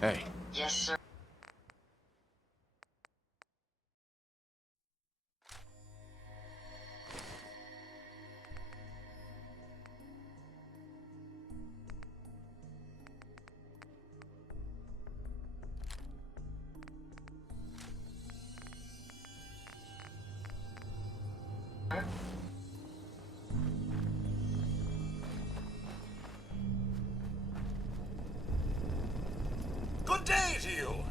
Hey. Yes, sir. Good day to you.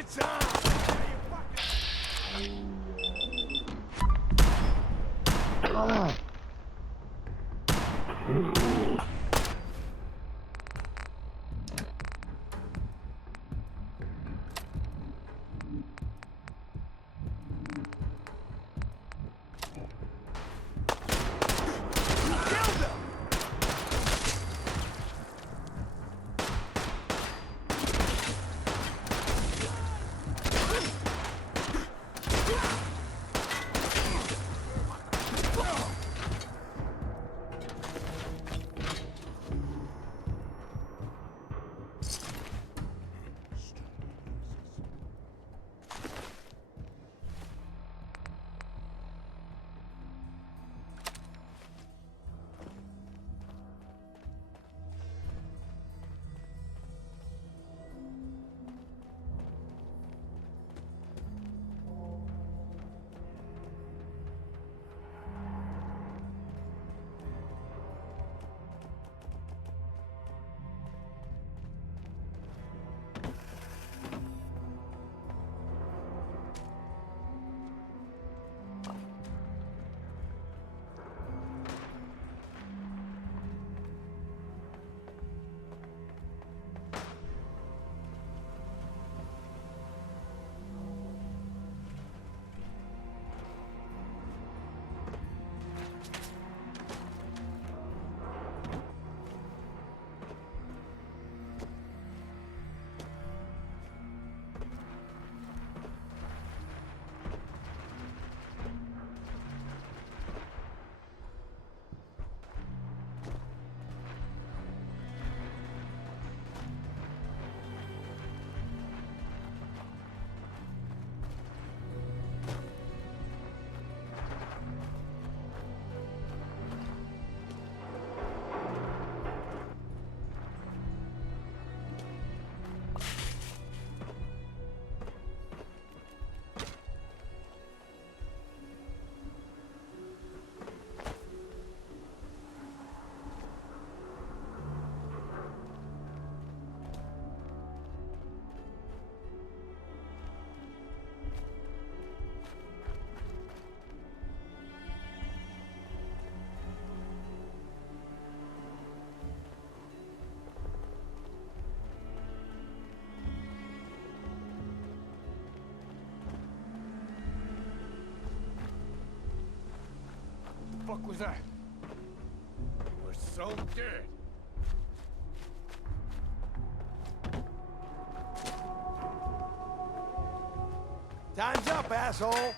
It's on! fuck was that? We're so dead. Time's up, asshole.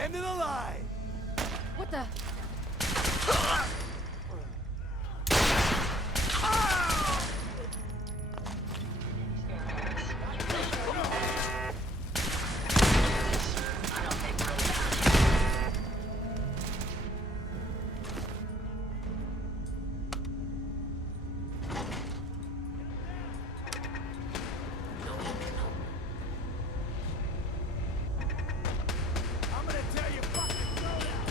Ending the line. What the? I'm gonna tell you fucking no now.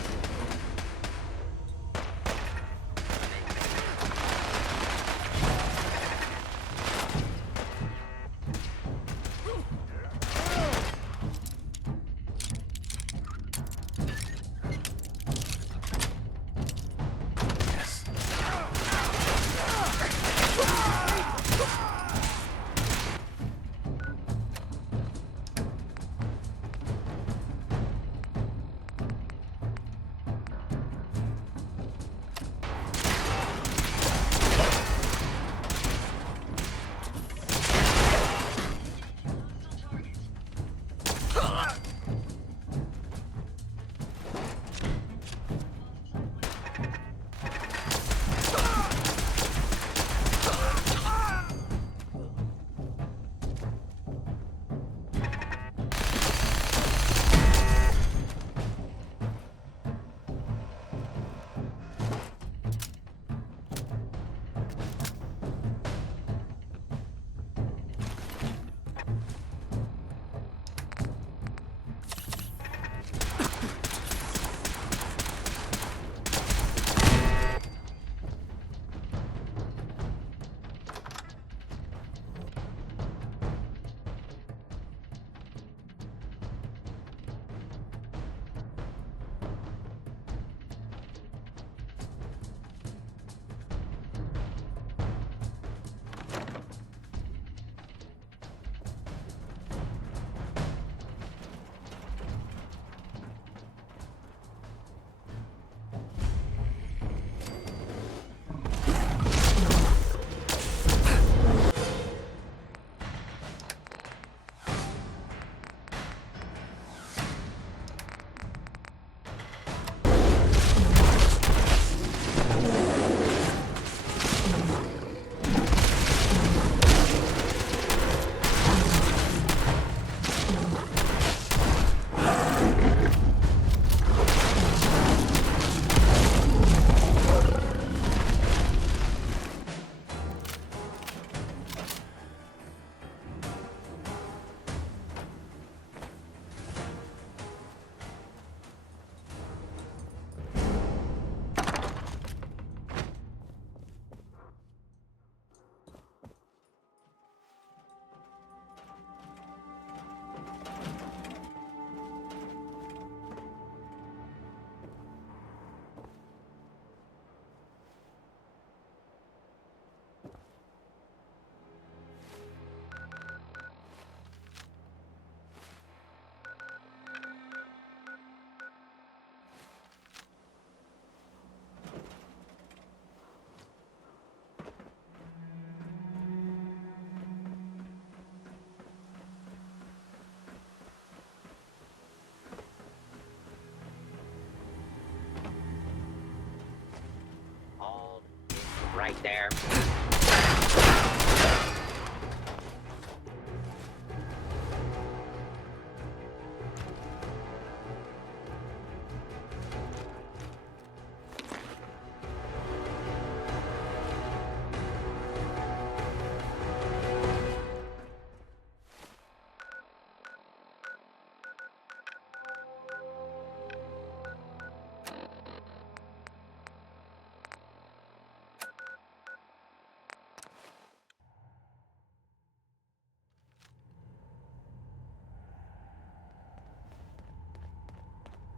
Right there.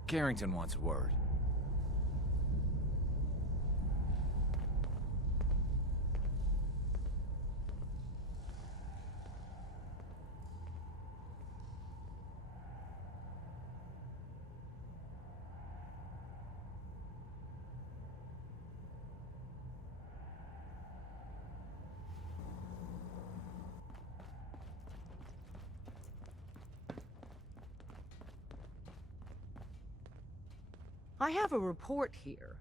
Carrington wants a word. I have a report here.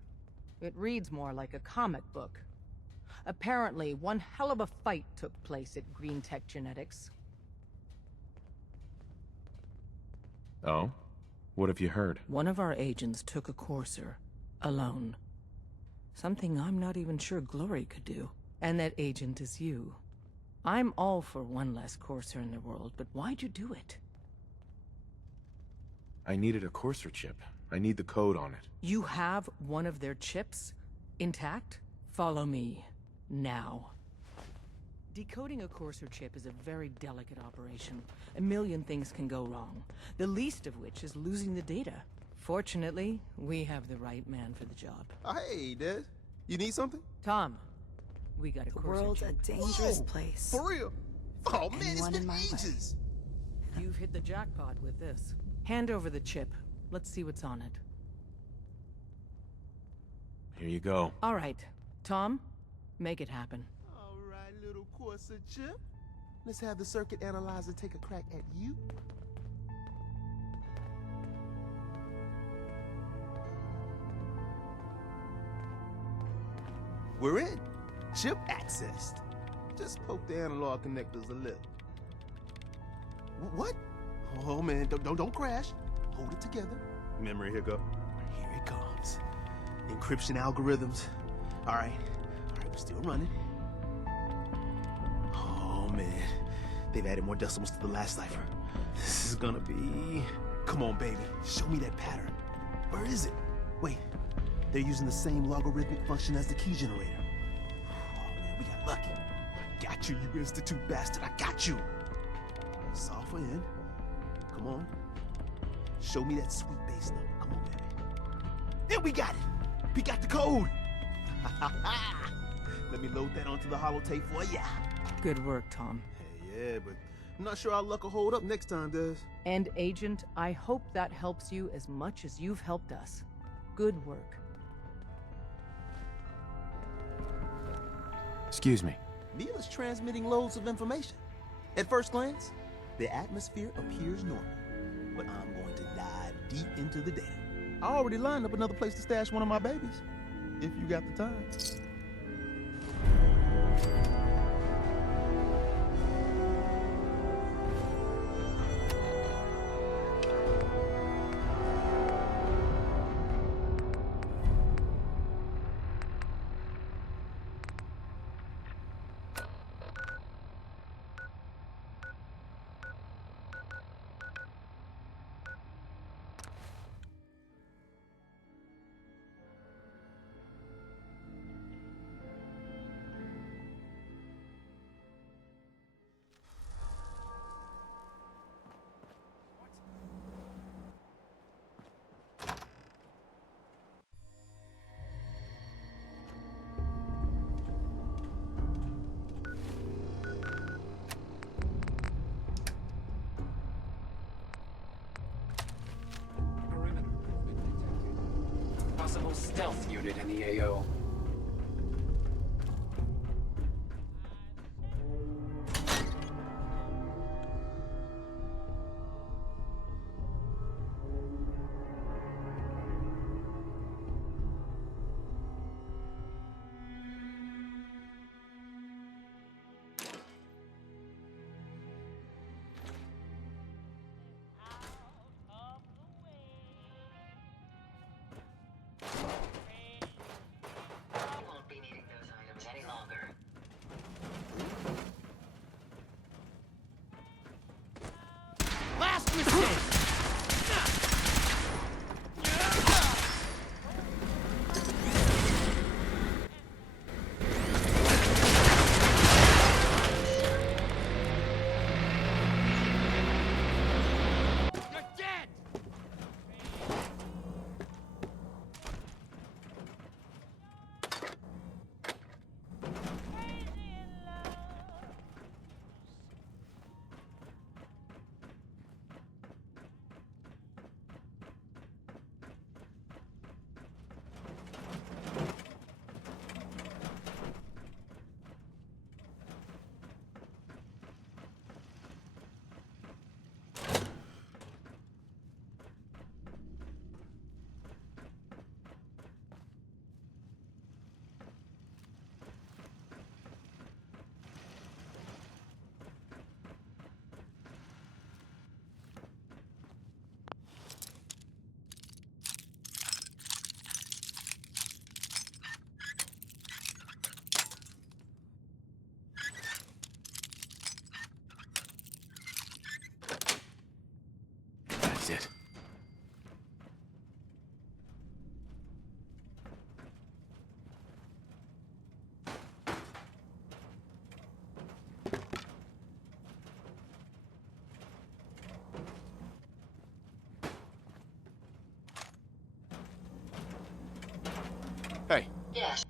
It reads more like a comic book. Apparently, one hell of a fight took place at Green Tech Genetics. Oh? What have you heard? One of our agents took a courser. Alone. Something I'm not even sure Glory could do. And that agent is you. I'm all for one less courser in the world, but why'd you do it? I needed a courser chip. I need the code on it. You have one of their chips? Intact? Follow me. Now. Decoding a courser chip is a very delicate operation. A million things can go wrong, the least of which is losing the data. Fortunately, we have the right man for the job. Hey, Des. You need something? Tom, we got a The courser world's chip. a dangerous Whoa, place. For real? Oh, man, it's Anyone been in my way. ages. You've hit the jackpot with this. Hand over the chip. Let's see what's on it. Here you go. All right. Tom, make it happen. All right, little Corsa chip. Let's have the circuit analyzer take a crack at you. We're in. Chip accessed. Just poke the analog connectors a little. What? Oh man, don't crash. Hold it together. Memory hiccup. Here it comes. Encryption algorithms. All right, we're still running. Oh man, they've added more decimals to the last cipher. This is gonna be... Come on, baby, show me that pattern. Where is it? Wait, they're using the same logarithmic function as the key generator. Oh man, we got lucky. I got you, you institute bastard, I got you. Solve for N. Come on. Show me that sweet bass number. Come on, baby. And we got it. We got the code. Let me load that onto the holotape for ya. Good work, Tom. Hey, yeah, but I'm not sure our luck will hold up next time, Des. And Agent, I hope that helps you as much as you've helped us. Good work. Excuse me. Neil is transmitting loads of information. At first glance, the atmosphere appears normal, but I'm going to dive deep into the data. I already lined up another place to stash one of my babies, if you got the time. Possible stealth unit in the AO. That's it. Hey, Yes.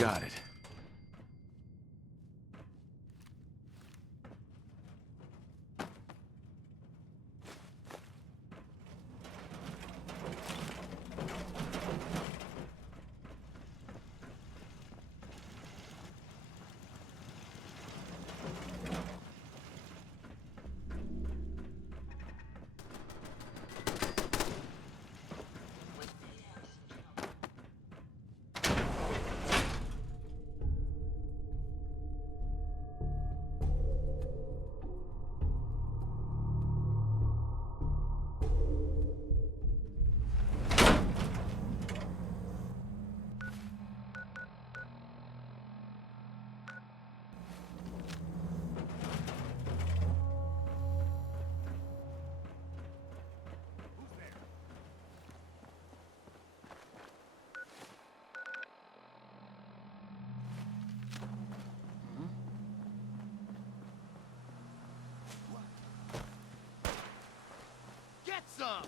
got it. Get some!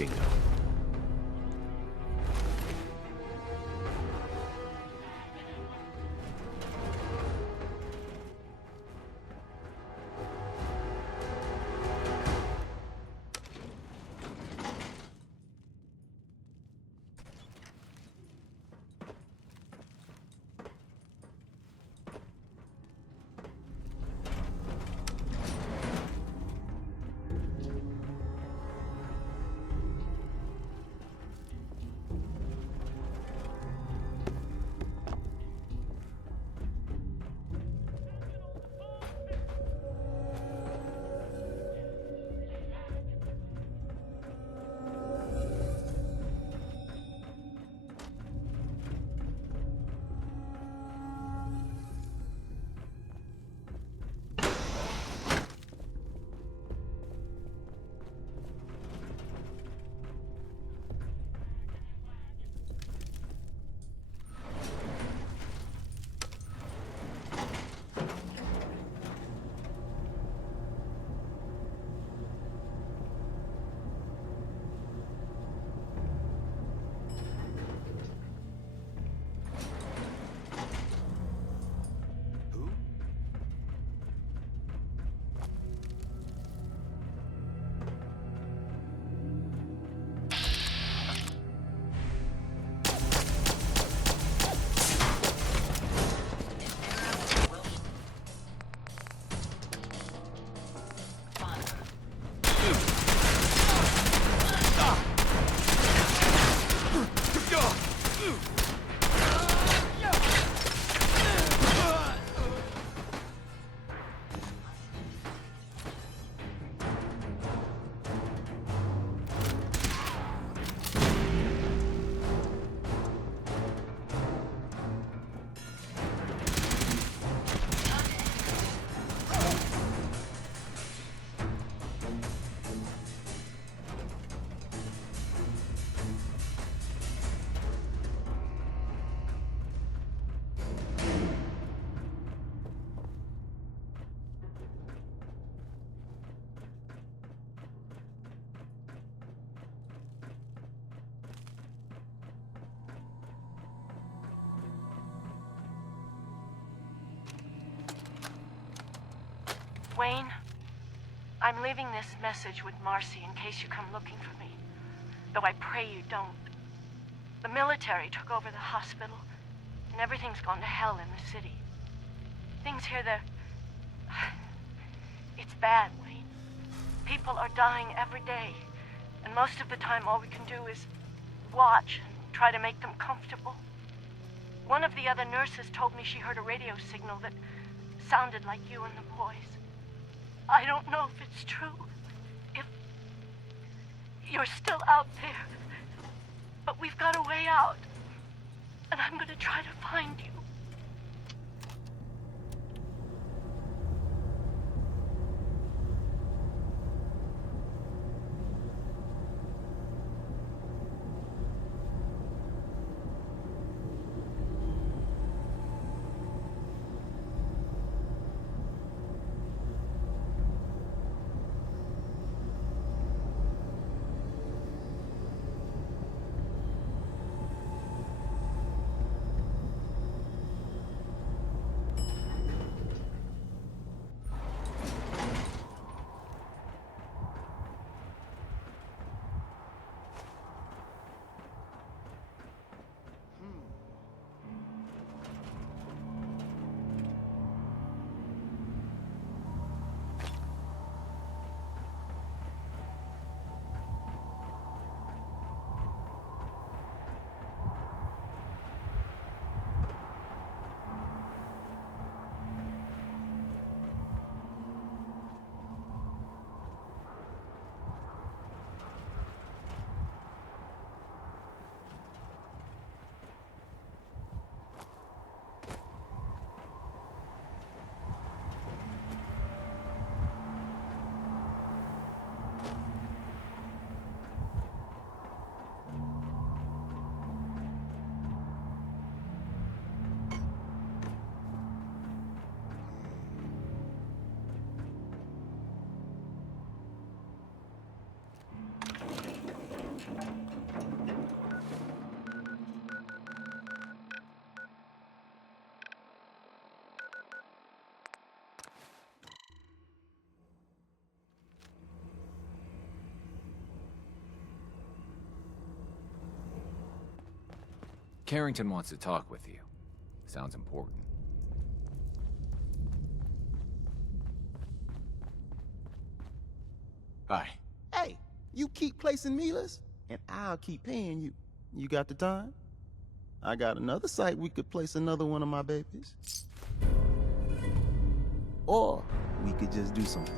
Bingo. Wayne, I'm leaving this message with Marcy in case you come looking for me. Though I pray you don't. The military took over the hospital, and everything's gone to hell in the city. Things here, it's bad, Wayne. People are dying every day, and most of the time all we can do is watch and try to make them comfortable. One of the other nurses told me she heard a radio signal that sounded like you and the boys. I don't know if it's true, if you're still out there, but we've got a way out, and I'm gonna try to find you. Carrington wants to talk with you. Sounds important. Hi. Hey, you keep placing mealers, and I'll keep paying you. You got the time? I got another site we could place another one of my babies. Or we could just do something.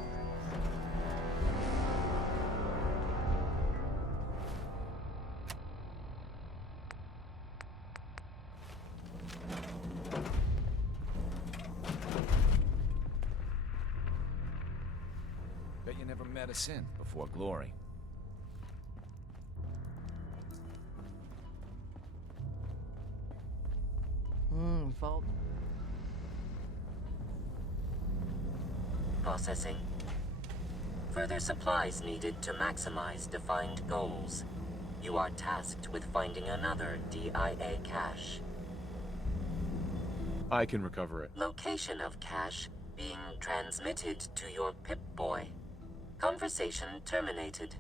Bet you never met a sin before glory. Fault. Processing. Further supplies needed to maximize defined goals. You are tasked with finding another DIA cache. I can recover it. Location of cache being transmitted to your Pip-Boy. Conversation terminated.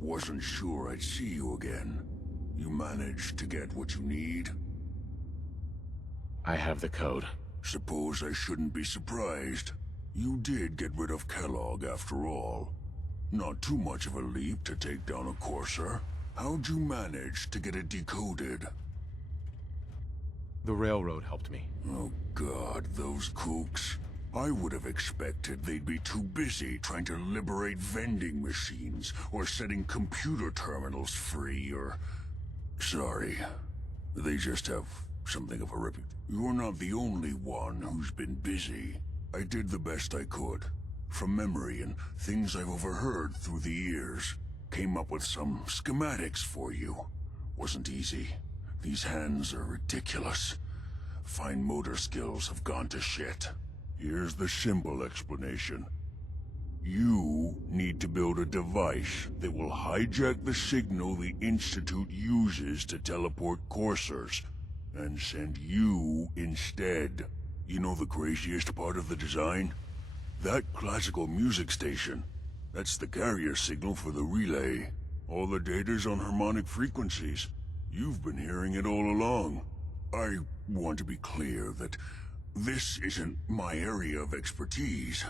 Wasn't sure I'd see you again. You managed to get what you need? I have the code. Suppose I shouldn't be surprised. You did get rid of Kellogg after all. Not too much of a leap to take down a Courser. How'd you manage to get it decoded? The railroad helped me. Oh God, those kooks. I would have expected they'd be too busy trying to liberate vending machines or setting computer terminals free or... Sorry. They just have something of a reputation. You're not the only one who's been busy. I did the best I could. From memory and things I've overheard through the years. Came up with some schematics for you. Wasn't easy. These hands are ridiculous. Fine motor skills have gone to shit. Here's the simple explanation. You need to build a device that will hijack the signal the Institute uses to teleport coursers, and send you instead. You know the craziest part of the design? That classical music station. That's the carrier signal for the relay. All the data's on harmonic frequencies. You've been hearing it all along. I want to be clear that this isn't my area of expertise.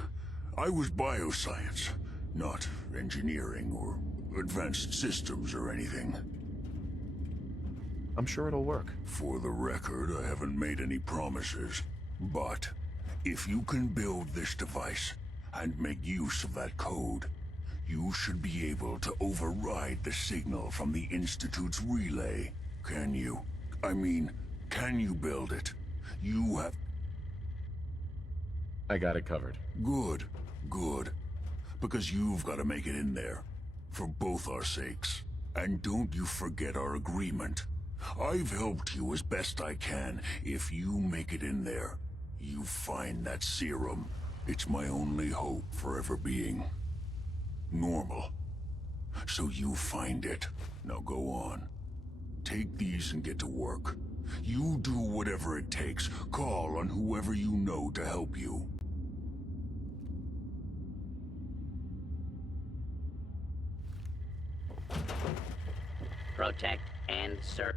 I was bioscience, not engineering or advanced systems or anything. I'm sure it'll work. For the record, I haven't made any promises. But if you can build this device and make use of that code, you should be able to override the signal from the Institute's relay. Can you? I mean, can you build it? You have... I got it covered. Good, good. Because you've got to make it in there. For both our sakes. And don't you forget our agreement. I've helped you as best I can. If you make it in there, you find that serum. It's my only hope for ever being normal. So you find it. Now go on. Take these and get to work. You do whatever it takes. Call on whoever you know to help you. Protect and serve.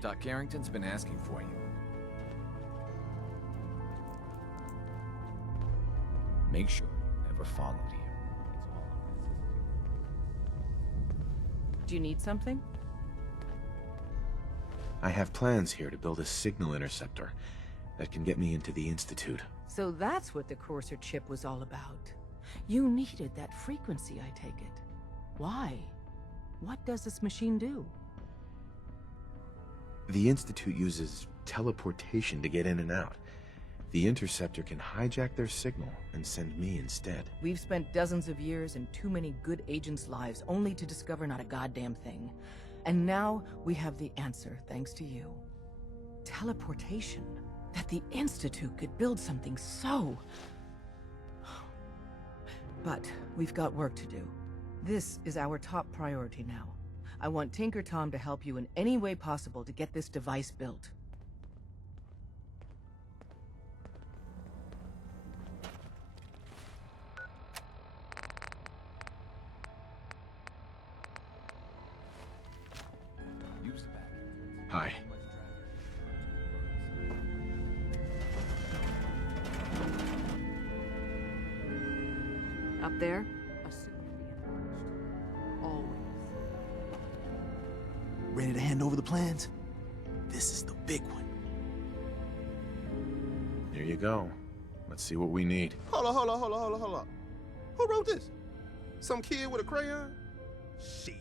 Doc Carrington's been asking for you. Make sure you never followed here. Do you need something? I have plans here to build a signal interceptor that can get me into the Institute. So that's what the Courser chip was all about. You needed that frequency, I take it. Why? What does this machine do? The Institute uses teleportation to get in and out. The interceptor can hijack their signal and send me instead. We've spent dozens of years and too many good agents' lives only to discover not a goddamn thing. And now we have the answer, thanks to you. Teleportation. That the Institute could build something so... But we've got work to do. This is our top priority now. I want Tinker Tom to help you in any way possible to get this device built. Use the back. Hi. Up there, a suit being launched. Always. Ready to hand over the plans? This is the big one. Here you go. Let's see what we need. Hold on. Who wrote this? Some kid with a crayon? Shit.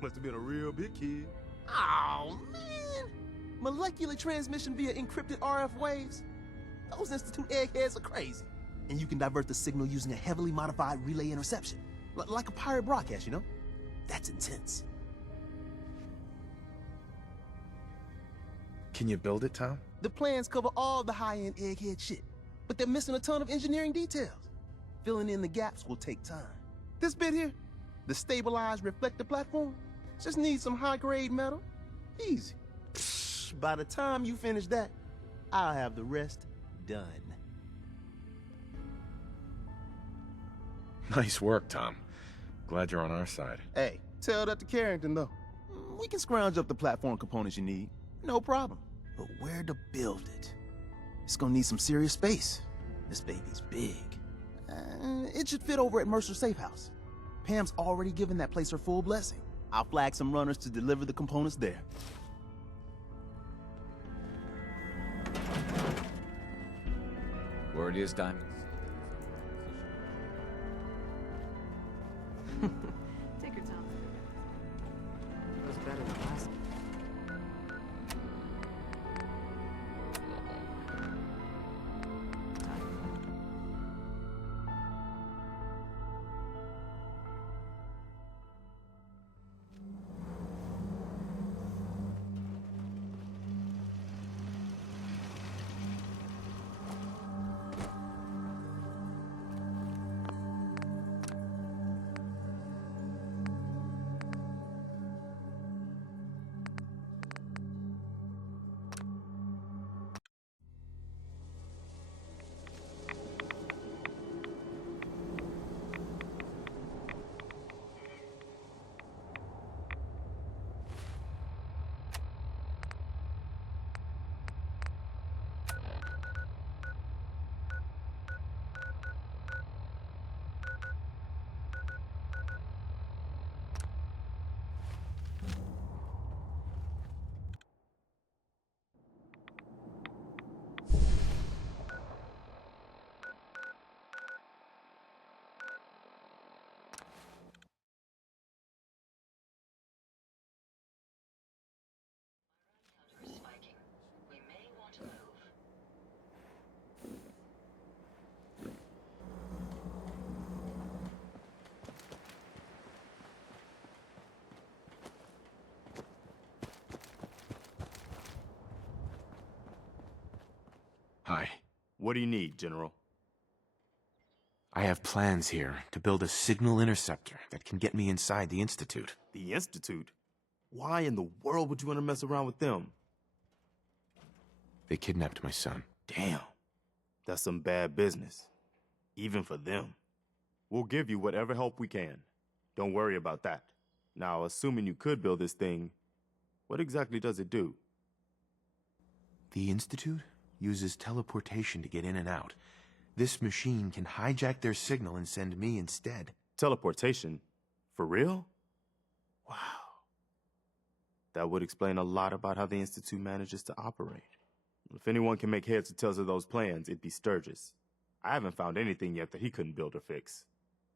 Must have been a real big kid. Oh, man. Molecular transmission via encrypted RF waves? Those Institute eggheads are crazy. And you can divert the signal using a heavily modified relay interception. Like a pirate broadcast, you know? That's intense. Can you build it, Tom? The plans cover all the high-end egghead shit, but they're missing a ton of engineering details. Filling in the gaps will take time. This bit here, the stabilized reflector platform, just needs some high-grade metal. Easy. Psh, by the time you finish that, I'll have the rest done. Nice work, Tom. Glad you're on our side. Hey, tell that to Carrington, though. We can scrounge up the platform components you need. No problem. But where to build it? It's gonna need some serious space. This baby's big. It should fit over at Mercer's safe house. Pam's already given that place her full blessing. I'll flag some runners to deliver the components there. Word is Diamond. Take your time. It was better than last. Hi. What do you need, General? I have plans here to build a signal interceptor that can get me inside the Institute. The Institute? Why in the world would you want to mess around with them? They kidnapped my son. Damn. That's some bad business. Even for them. We'll give you whatever help we can. Don't worry about that. Now, assuming you could build this thing, what exactly does it do? The Institute uses teleportation to get in and out. This machine can hijack their signal and send me instead. Teleportation? For real? Wow. That would explain a lot about how the Institute manages to operate. If anyone can make heads or tails of those plans, it'd be Sturgis. I haven't found anything yet that he couldn't build or fix.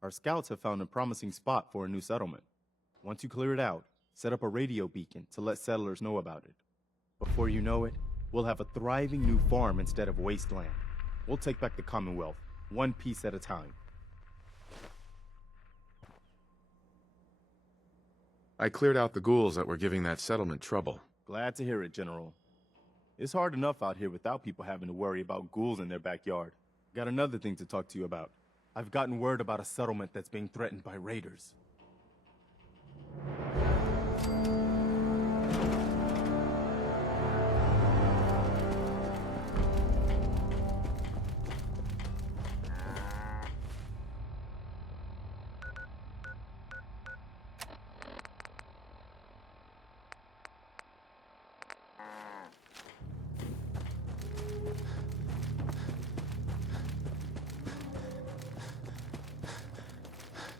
Our scouts have found a promising spot for a new settlement. Once you clear it out, set up a radio beacon to let settlers know about it. Before you know it, we'll have a thriving new farm instead of wasteland. We'll take back the Commonwealth, one piece at a time. I cleared out the ghouls that were giving that settlement trouble. Glad to hear it, General. It's hard enough out here without people having to worry about ghouls in their backyard. Got another thing to talk to you about. I've gotten word about a settlement that's being threatened by raiders.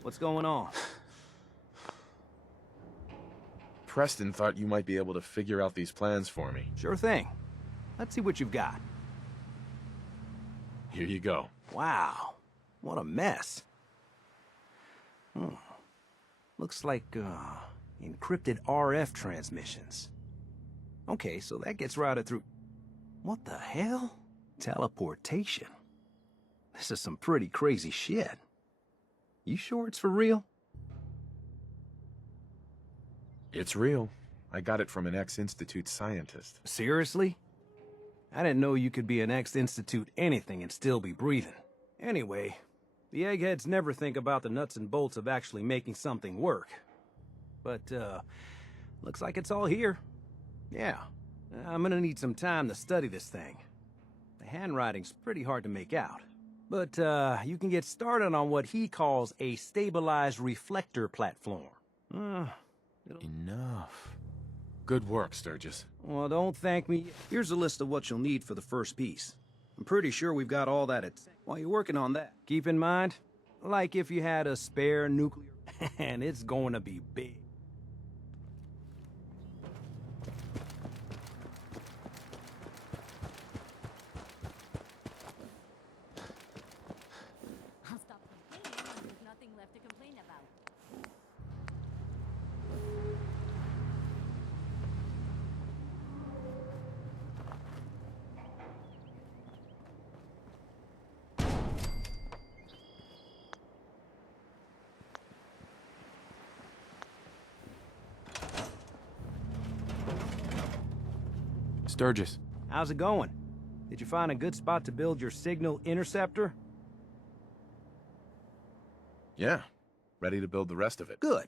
What's going on? Preston thought you might be able to figure out these plans for me. Sure thing. Let's see what you've got. Here you go. Wow. What a mess. Looks like, encrypted RF transmissions. Okay, so that gets routed through... What the hell? Teleportation. This is some pretty crazy shit. You sure it's for real? It's real. I got it from an ex-Institute scientist. Seriously? I didn't know you could be an ex-Institute anything and still be breathing. Anyway, the eggheads never think about the nuts and bolts of actually making something work. But, looks like it's all here. Yeah, I'm gonna need some time to study this thing. The handwriting's pretty hard to make out. But, you can get started on what he calls a stabilized reflector platform. Enough. Good work, Sturgis. Well, don't thank me. Here's a list of what you'll need for the first piece. I'm pretty sure we've got all that while you're working on that. Keep in mind, like if you had a spare nuclear... and it's going to be big. I'll stop complaining when there's nothing left to complain about. Sturgis. How's it going? Did you find a good spot to build your signal interceptor? Yeah. Ready to build the rest of it. Good.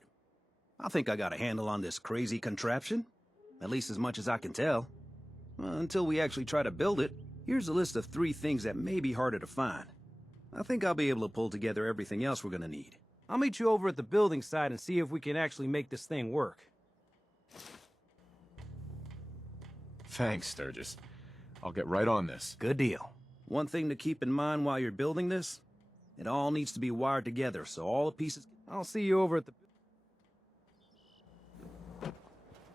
I think I got a handle on this crazy contraption. At least as much as I can tell. Until we actually try to build it, here's a list of 3 things that may be harder to find. I think I'll be able to pull together everything else we're gonna need. I'll meet you over at the building site and see if we can actually make this thing work. Thanks, Sturgis. I'll get right on this. Good deal. One thing to keep in mind while you're building this, it all needs to be wired together, so all the pieces... I'll see you over at the...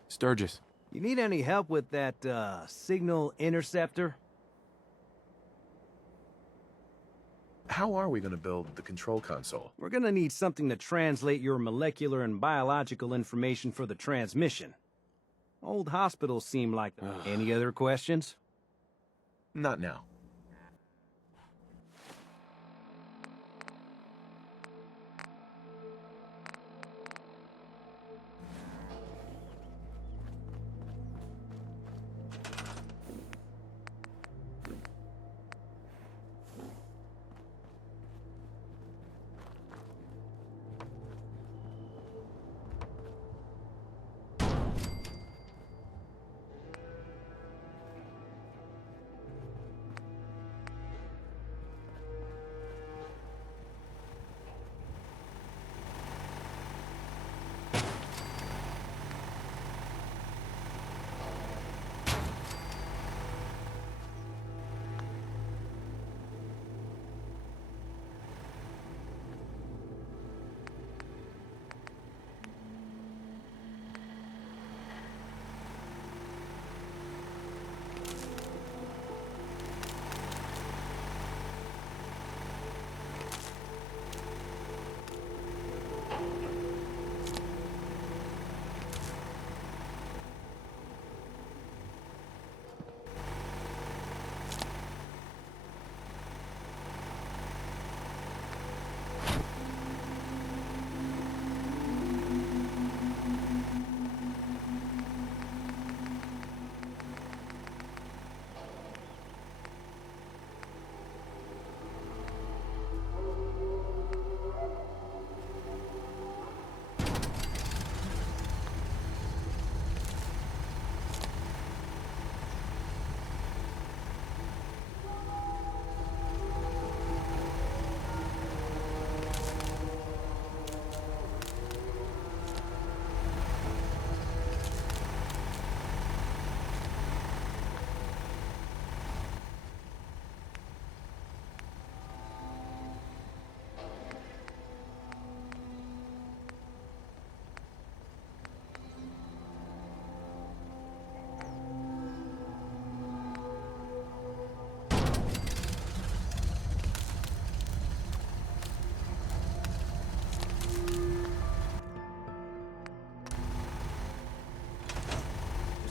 Sturgis. You need any help with that, signal interceptor? How are we going to build the control console? We're gonna need something to translate your molecular and biological information for the transmission. Old hospitals seem like... Any other questions? Not now.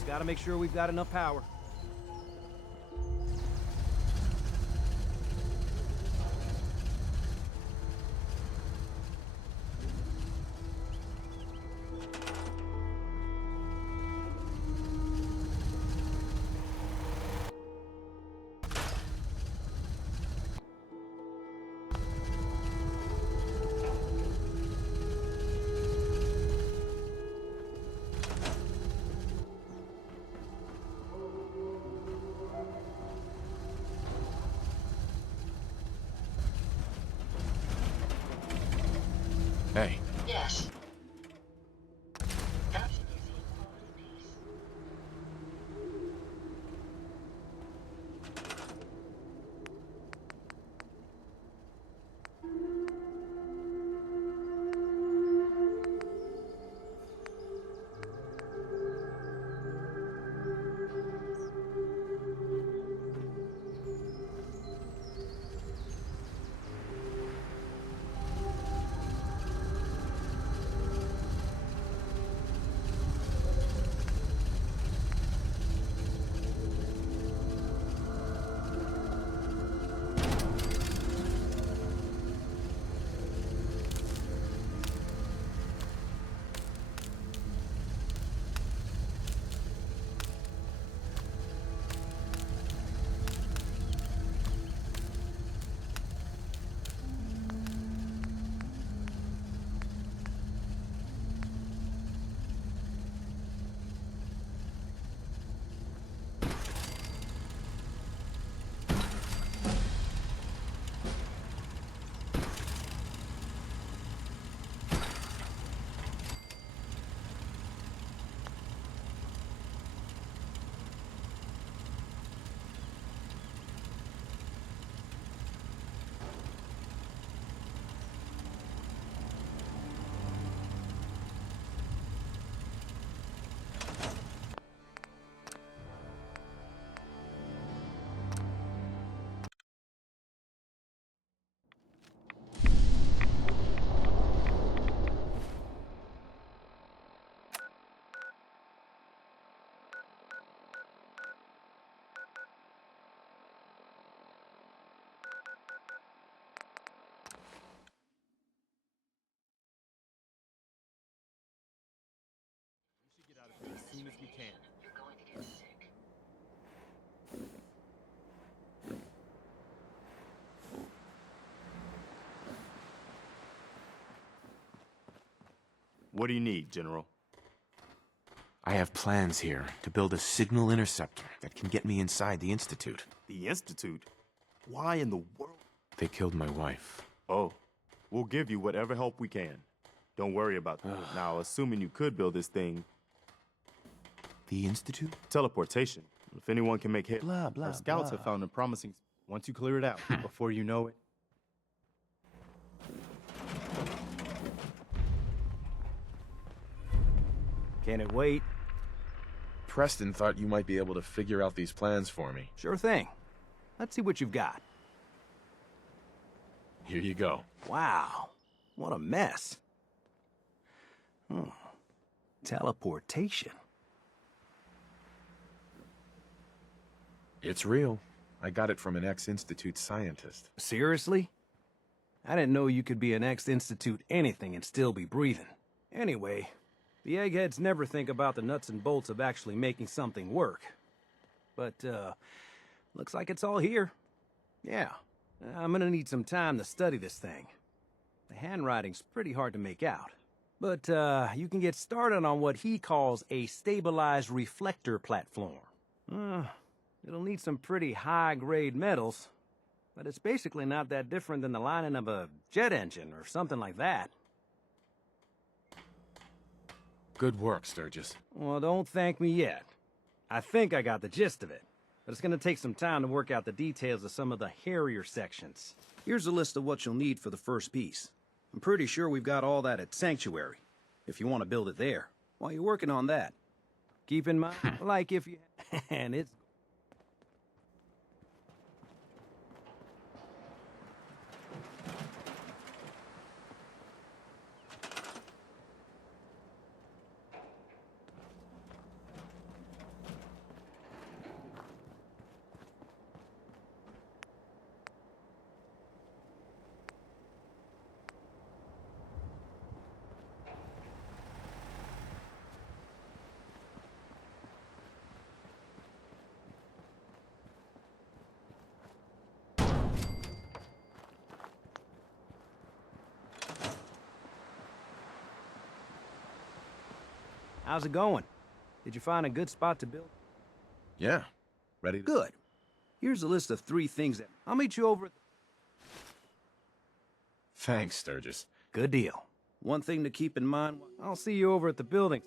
gotta make sure we've got enough power. Hey. Yes. As soon as we can. You're going to get sick. What do you need, General? I have plans here to build a signal interceptor that can get me inside the Institute. The Institute? Why in the world? They killed my wife. Oh, we'll give you whatever help we can. Don't worry about that. Now, assuming you could build this thing... The Institute? Teleportation. If anyone can make hit... Blah, blah, Our scouts blah. have found a promising... Once you clear it out, before you know it... Can it wait? Preston thought you might be able to figure out these plans for me. Sure thing. Let's see what you've got. Here you go. Wow. What a mess. Teleportation. It's real. I got it from an ex-Institute scientist. Seriously? I didn't know you could be an ex-Institute anything and still be breathing. Anyway, the eggheads never think about the nuts and bolts of actually making something work. But, looks like it's all here. Yeah, I'm gonna need some time to study this thing. The handwriting's pretty hard to make out. But, you can get started on what he calls a stabilized reflector platform. It'll need some pretty high-grade metals, but it's basically not that different than the lining of a jet engine or something like that. Good work, Sturgis. Well, don't thank me yet. I think I got the gist of it, but it's gonna take some time to work out the details of some of the hairier sections. Here's a list of what you'll need for the first piece. I'm pretty sure we've got all that at Sanctuary, if you want to build it there. While you're working on that, keep in mind, like if you... and it's... How's it going? Did you find a good spot to build? Yeah. Ready to... Good. Here's a list of 3 things that... I'll meet you over at... Thanks, Sturgis. Good deal. One thing to keep in mind, I'll see you over at the building.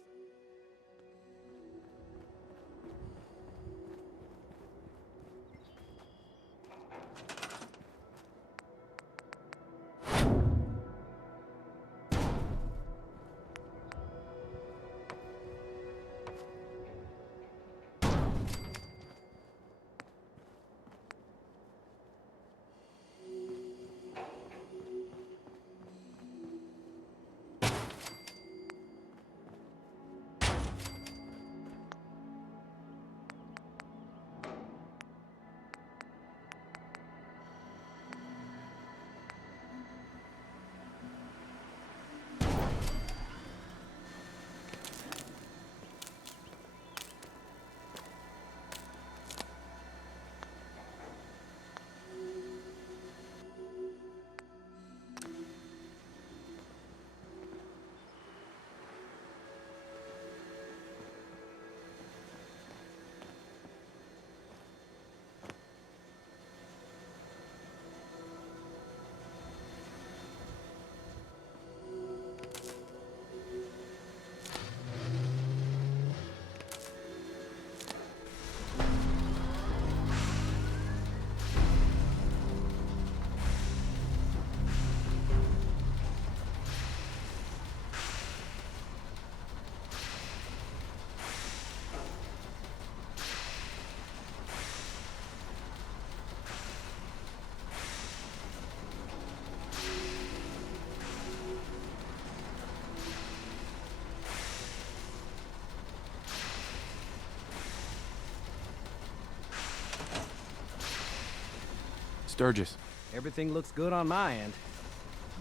Sturgis. Everything looks good on my end.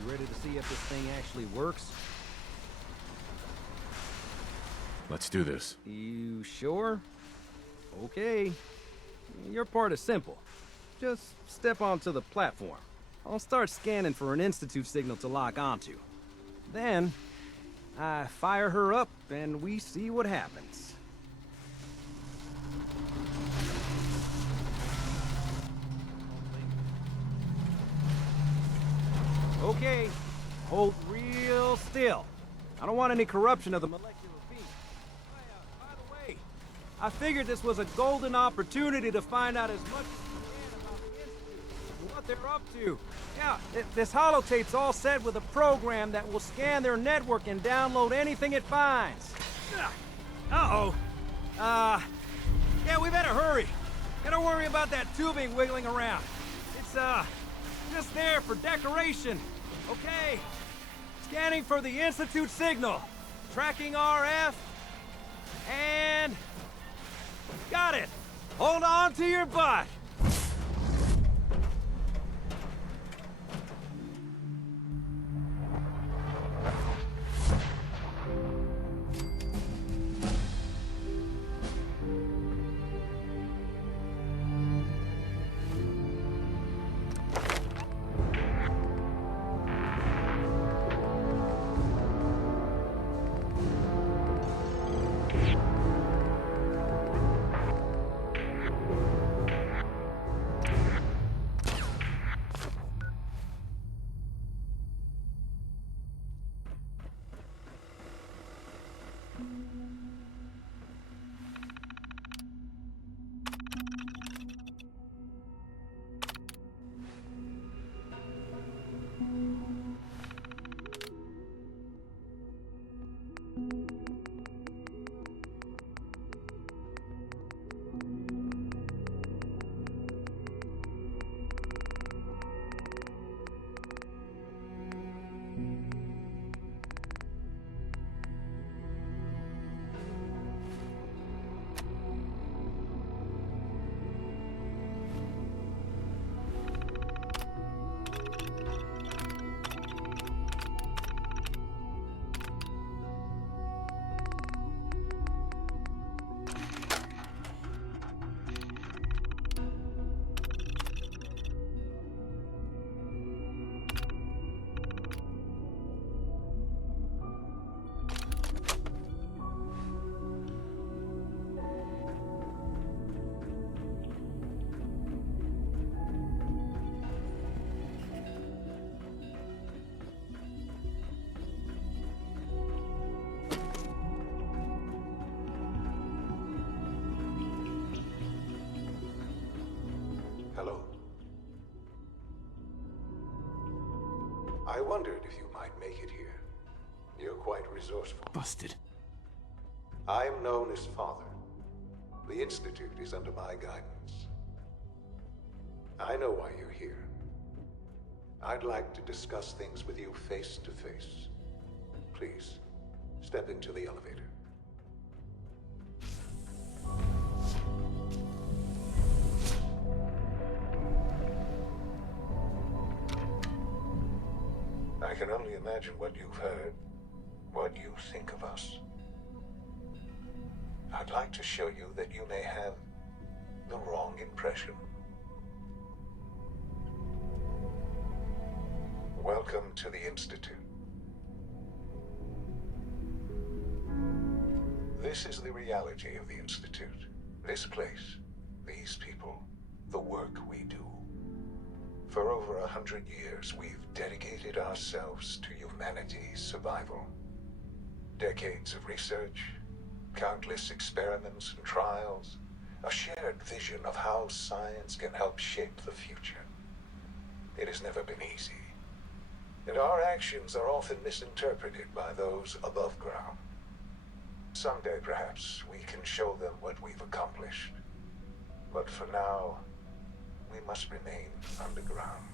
You ready to see if this thing actually works? Let's do this. You sure? Okay. Your part is simple. Just step onto the platform. I'll start scanning for an Institute signal to lock onto. Then, I fire her up and we see what happens. Okay, hold real still. I don't want any corruption of the molecular beam. By the way, I figured this was a golden opportunity to find out as much as we can about the Institute and what they're up to. Yeah, this holotape's all set with a program that will scan their network and download anything it finds. Uh-oh. Yeah, we better hurry. Gotta worry about that tubing wiggling around. It's, just there for decoration. Okay. Scanning for the Institute signal. Tracking RF. And... got it. Hold on to your butt. wondered if you might make it here. You're quite resourceful. Busted. I'm known as Father. The Institute is under my guidance. I know why you're here. I'd like to discuss things with you face to face. Please, step into the elevator. I can only imagine what you've heard, what you think of us. I'd like to show you that you may have the wrong impression. Welcome to the Institute. This is the reality of the Institute. This place, these people, the work we do. For over 100 years, we've dedicated ourselves to humanity's survival. Decades of research, countless experiments and trials, a shared vision of how science can help shape the future. It has never been easy, and our actions are often misinterpreted by those above ground. Someday, perhaps, we can show them what we've accomplished. But for now, we must remain underground.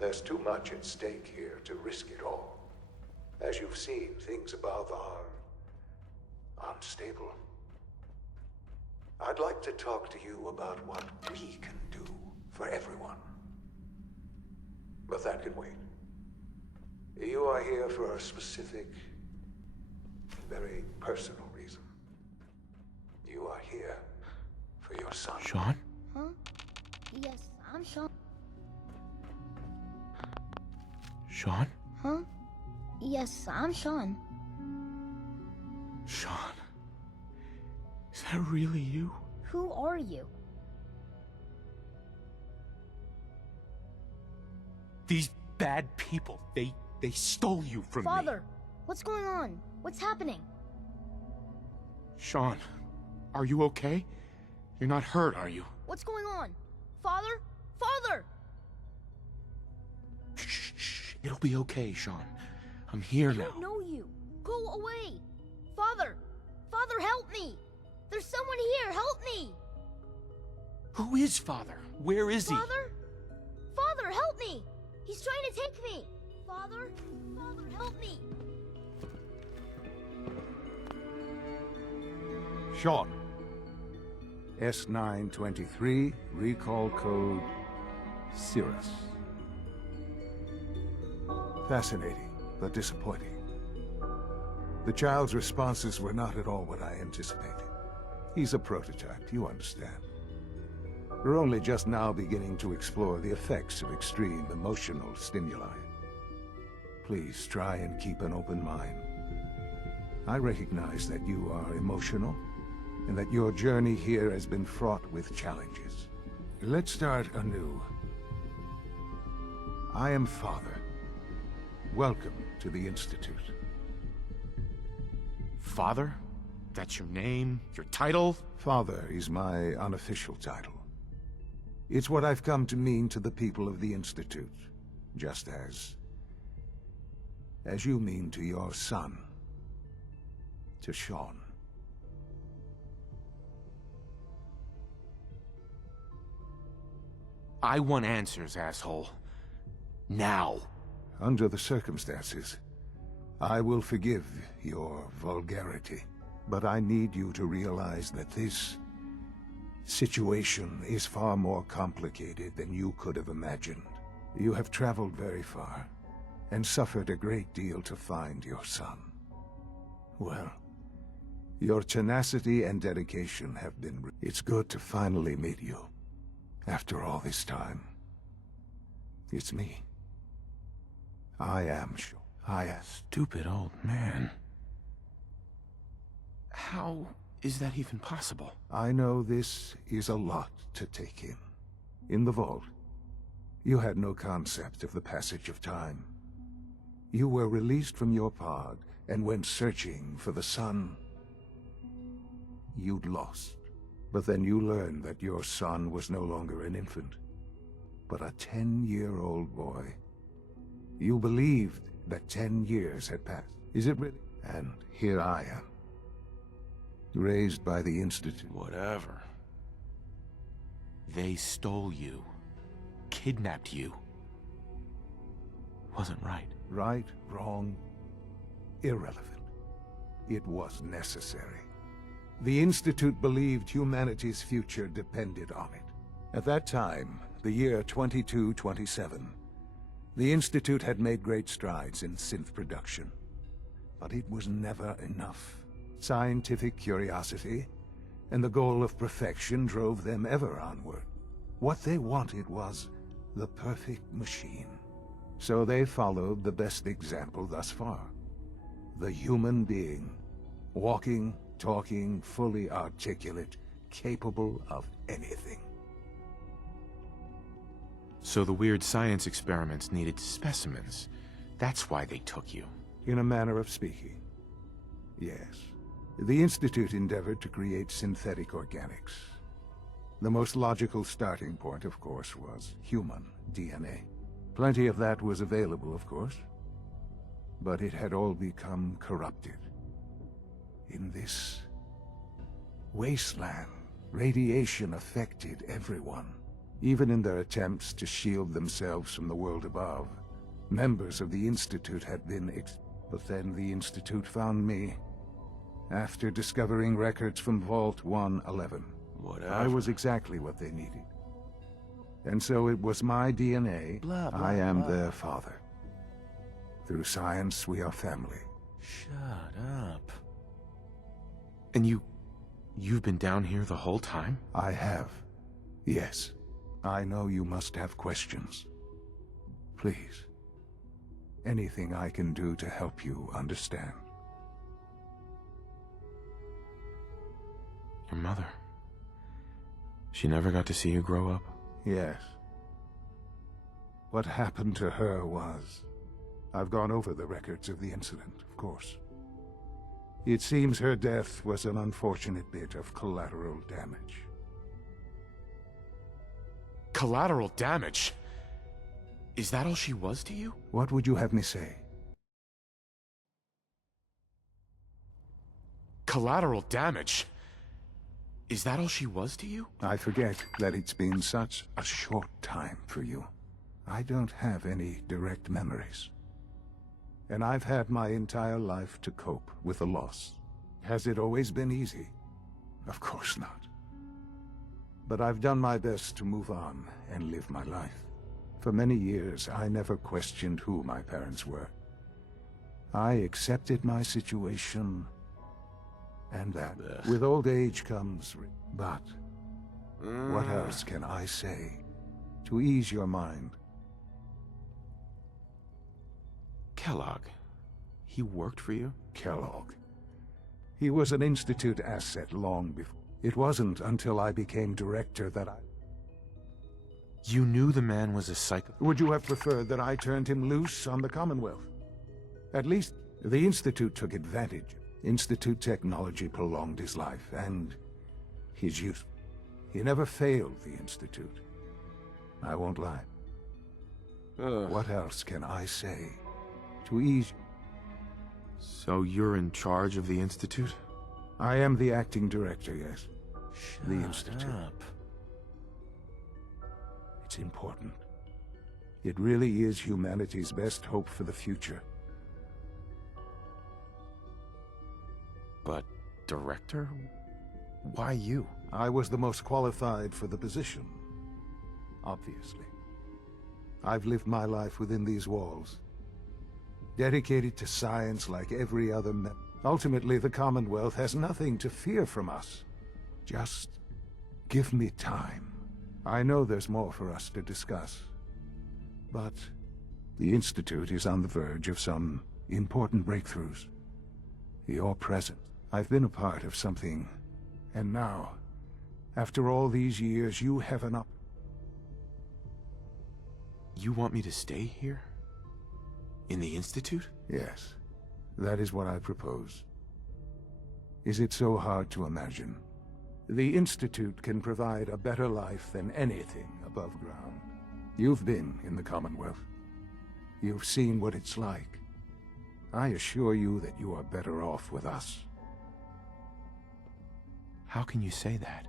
There's too much at stake here to risk it all. As you've seen, things above are unstable. I'd like to talk to you about what we can do for everyone. But that can wait. You are here for a specific, very personal reason. You are here for your son. Sean? Huh? Yes, I'm Sean. Sean? Huh? Yes, I'm Sean. Sean? Is that really you? Who are you? These bad people, they stole you from me. Father, what's going on? What's happening? Sean, are you okay? You're not hurt, are you? What's going on? Father? Father! Shh. It'll be okay, Sean. I'm here now. I don't know you. Go away. Father! Father, help me! There's someone here, help me! Who is Father? Where is he? Father? Father, help me! He's trying to take me! Father? Father, help me! Sean. S923, recall code Cirrus. Fascinating, but disappointing. The child's responses were not at all what I anticipated. He's a prototype, you understand. We're only just now beginning to explore the effects of extreme emotional stimuli. Please try and keep an open mind. I recognize that you are emotional, and that your journey here has been fraught with challenges. Let's start anew. I am Father. Welcome to the Institute. Father? That's your name? Your title? Father is my unofficial title. It's what I've come to mean to the people of the Institute, just as you mean to your son, to Sean. I want answers, asshole. Now. Under the circumstances, I will forgive your vulgarity, but I need you to realize that this situation is far more complicated than you could have imagined. You have traveled very far, and suffered a great deal to find your son. Well, your tenacity and dedication have been... It's good to finally meet you. After all this time, it's me. I am Sean. Stupid old man. How is that even possible? I know this is a lot to take in. In the vault, you had no concept of the passage of time. You were released from your pod and went searching for the son you'd lost. But then you learned that your son was no longer an infant, but a 10-year-old boy. You believed that 10 years had passed. Is it really? And here I am. Raised by the Institute. Whatever. They stole you. Kidnapped you. Wasn't right. Right, wrong, irrelevant. It was necessary. The Institute believed humanity's future depended on it. At that time, the year 2227, the Institute had made great strides in synth production. But it was never enough. Scientific curiosity and the goal of perfection drove them ever onward. What they wanted was the perfect machine. So they followed the best example thus far. The human being. Walking, talking, fully articulate, capable of anything. So the weird science experiments needed specimens. That's why they took you. In a manner of speaking. Yes. The Institute endeavored to create synthetic organics. The most logical starting point, of course, was human DNA. Plenty of that was available, of course. But it had all become corrupted. In this wasteland, radiation affected everyone. Even in their attempts to shield themselves from the world above, members of the Institute had been but then the Institute found me. After discovering records from Vault 111. Whatever. I was exactly what they needed. And so it was my DNA. I am their father. Through science, we are family. Shut up. And you've been down here the whole time? I have. Yes. I know you must have questions. Please. Anything I can do to help you understand. Your mother. She never got to see you grow up? Yes. What happened to her was... I've gone over the records of the incident, of course. It seems her death was an unfortunate bit of collateral damage. Collateral damage? Is that all she was to you? What would you have me say? Collateral damage? Is that all she was to you? I forget that it's been such a short time for you. I don't have any direct memories. And I've had my entire life to cope with the loss. Has it always been easy? Of course not. But I've done my best to move on and live my life. For many years, I never questioned who my parents were. I accepted my situation, and that with old age comes... But what else can I say to ease your mind? Kellogg. He worked for you? Kellogg. He was an Institute asset long before. It wasn't until I became director that I... You knew the man was a psycho... Would you have preferred that I turned him loose on the Commonwealth? At least, the Institute took advantage. Institute technology prolonged his life, and his youth. He never failed the Institute. I won't lie. What else can I say to ease... So you're in charge of the Institute? I am the acting director, yes. The Institute. Up. It's important. It really is humanity's best hope for the future. But, director? Why you? I was the most qualified for the position. Obviously. I've lived my life within these walls. Dedicated to science like every other member. Ultimately, the Commonwealth has nothing to fear from us. Just give me time. I know there's more for us to discuss. But the Institute is on the verge of some important breakthroughs. You're present. I've been a part of something. And now, after all these years, you have an You want me to stay here? In the Institute? Yes. That is what I propose. Is it so hard to imagine? The Institute can provide a better life than anything above ground. You've been in the Commonwealth. You've seen what it's like. I assure you that you are better off with us. How can you say that?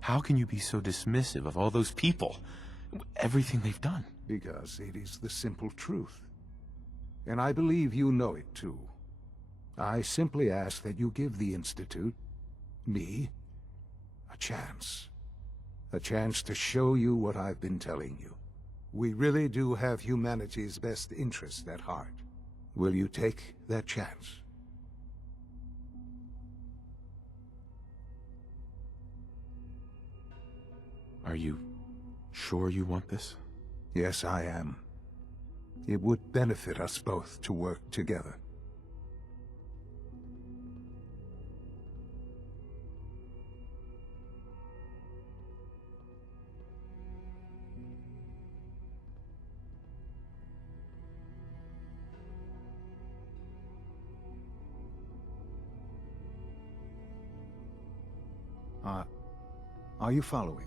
How can you be so dismissive of all those people? Everything they've done? Because it is the simple truth. And I believe you know it too. I simply ask that you give the Institute, me, a chance. A chance to show you what I've been telling you. We really do have humanity's best interest at heart. Will you take that chance? Are you sure you want this? Yes, I am. It would benefit us both to work together. Are you following?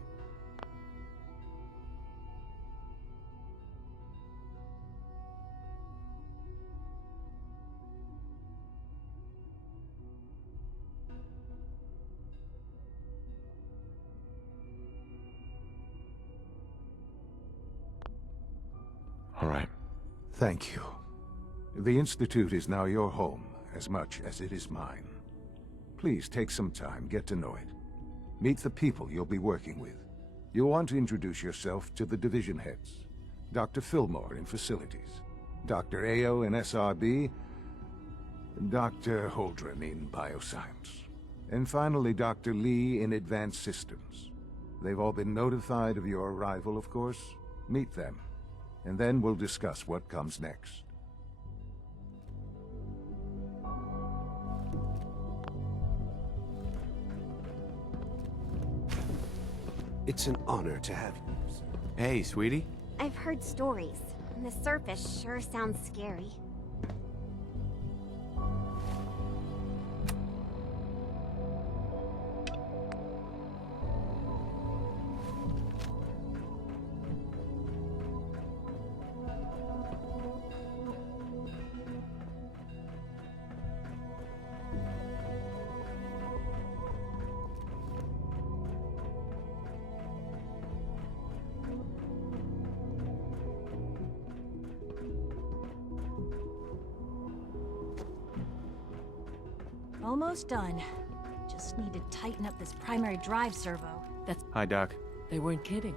All right. Thank you. The Institute is now your home, as much as it is mine. Please take some time, get to know it. Meet the people you'll be working with. You'll want to introduce yourself to the division heads. Dr. Fillmore in Facilities, Dr. Ao in SRB, Dr. Holdren in Bioscience, and finally Dr. Lee in Advanced Systems. They've all been notified of your arrival, of course. Meet them, and then we'll discuss what comes next. It's an honor to have you. Hey, sweetie. I've heard stories. The surface sure sounds scary. Almost done. Just need to tighten up this primary drive servo. That's... Hi, Doc. They weren't kidding.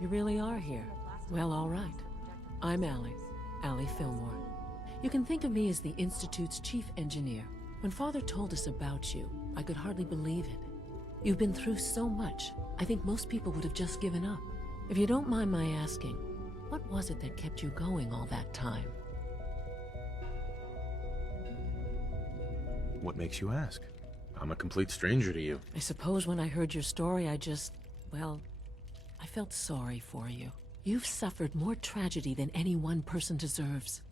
You really are here. Well, all right. I'm Allie Fillmore. You can think of me as the Institute's chief engineer. When Father told us about you, I could hardly believe it. You've been through so much, I think most people would have just given up. If you don't mind my asking, what was it that kept you going all that time? What makes you ask? I'm a complete stranger to you. I suppose when I heard your story, I felt sorry for you. You've suffered more tragedy than any one person deserves.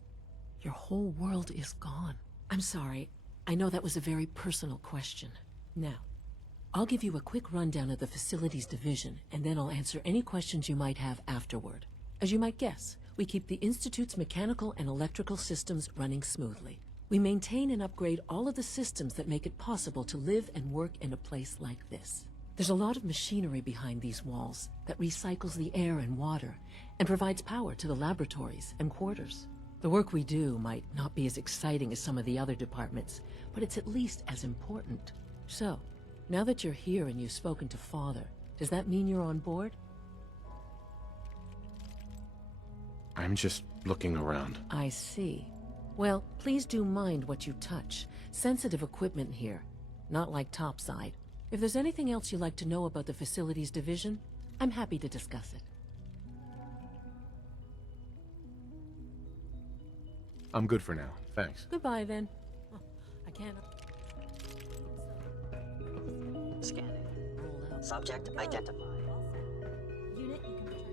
Your whole world is gone. I'm sorry. I know that was a very personal question. Now, I'll give you a quick rundown of the Facilities Division, and then I'll answer any questions you might have afterward. As you might guess, we keep the Institute's mechanical and electrical systems running smoothly. We maintain and upgrade all of the systems that make it possible to live and work in a place like this. There's a lot of machinery behind these walls that recycles the air and water and provides power to the laboratories and quarters. The work we do might not be as exciting as some of the other departments, but it's at least as important. So, now that you're here and you've spoken to Father, does that mean you're on board? I'm just looking around. I see. Well, please do mind what you touch. Sensitive equipment here, not like topside. If there's anything else you'd like to know about the Facilities Division, I'm happy to discuss it. I'm good for now, thanks. Goodbye, then. Oh, I can't... Scanning. Subject identified. Unit, you can return.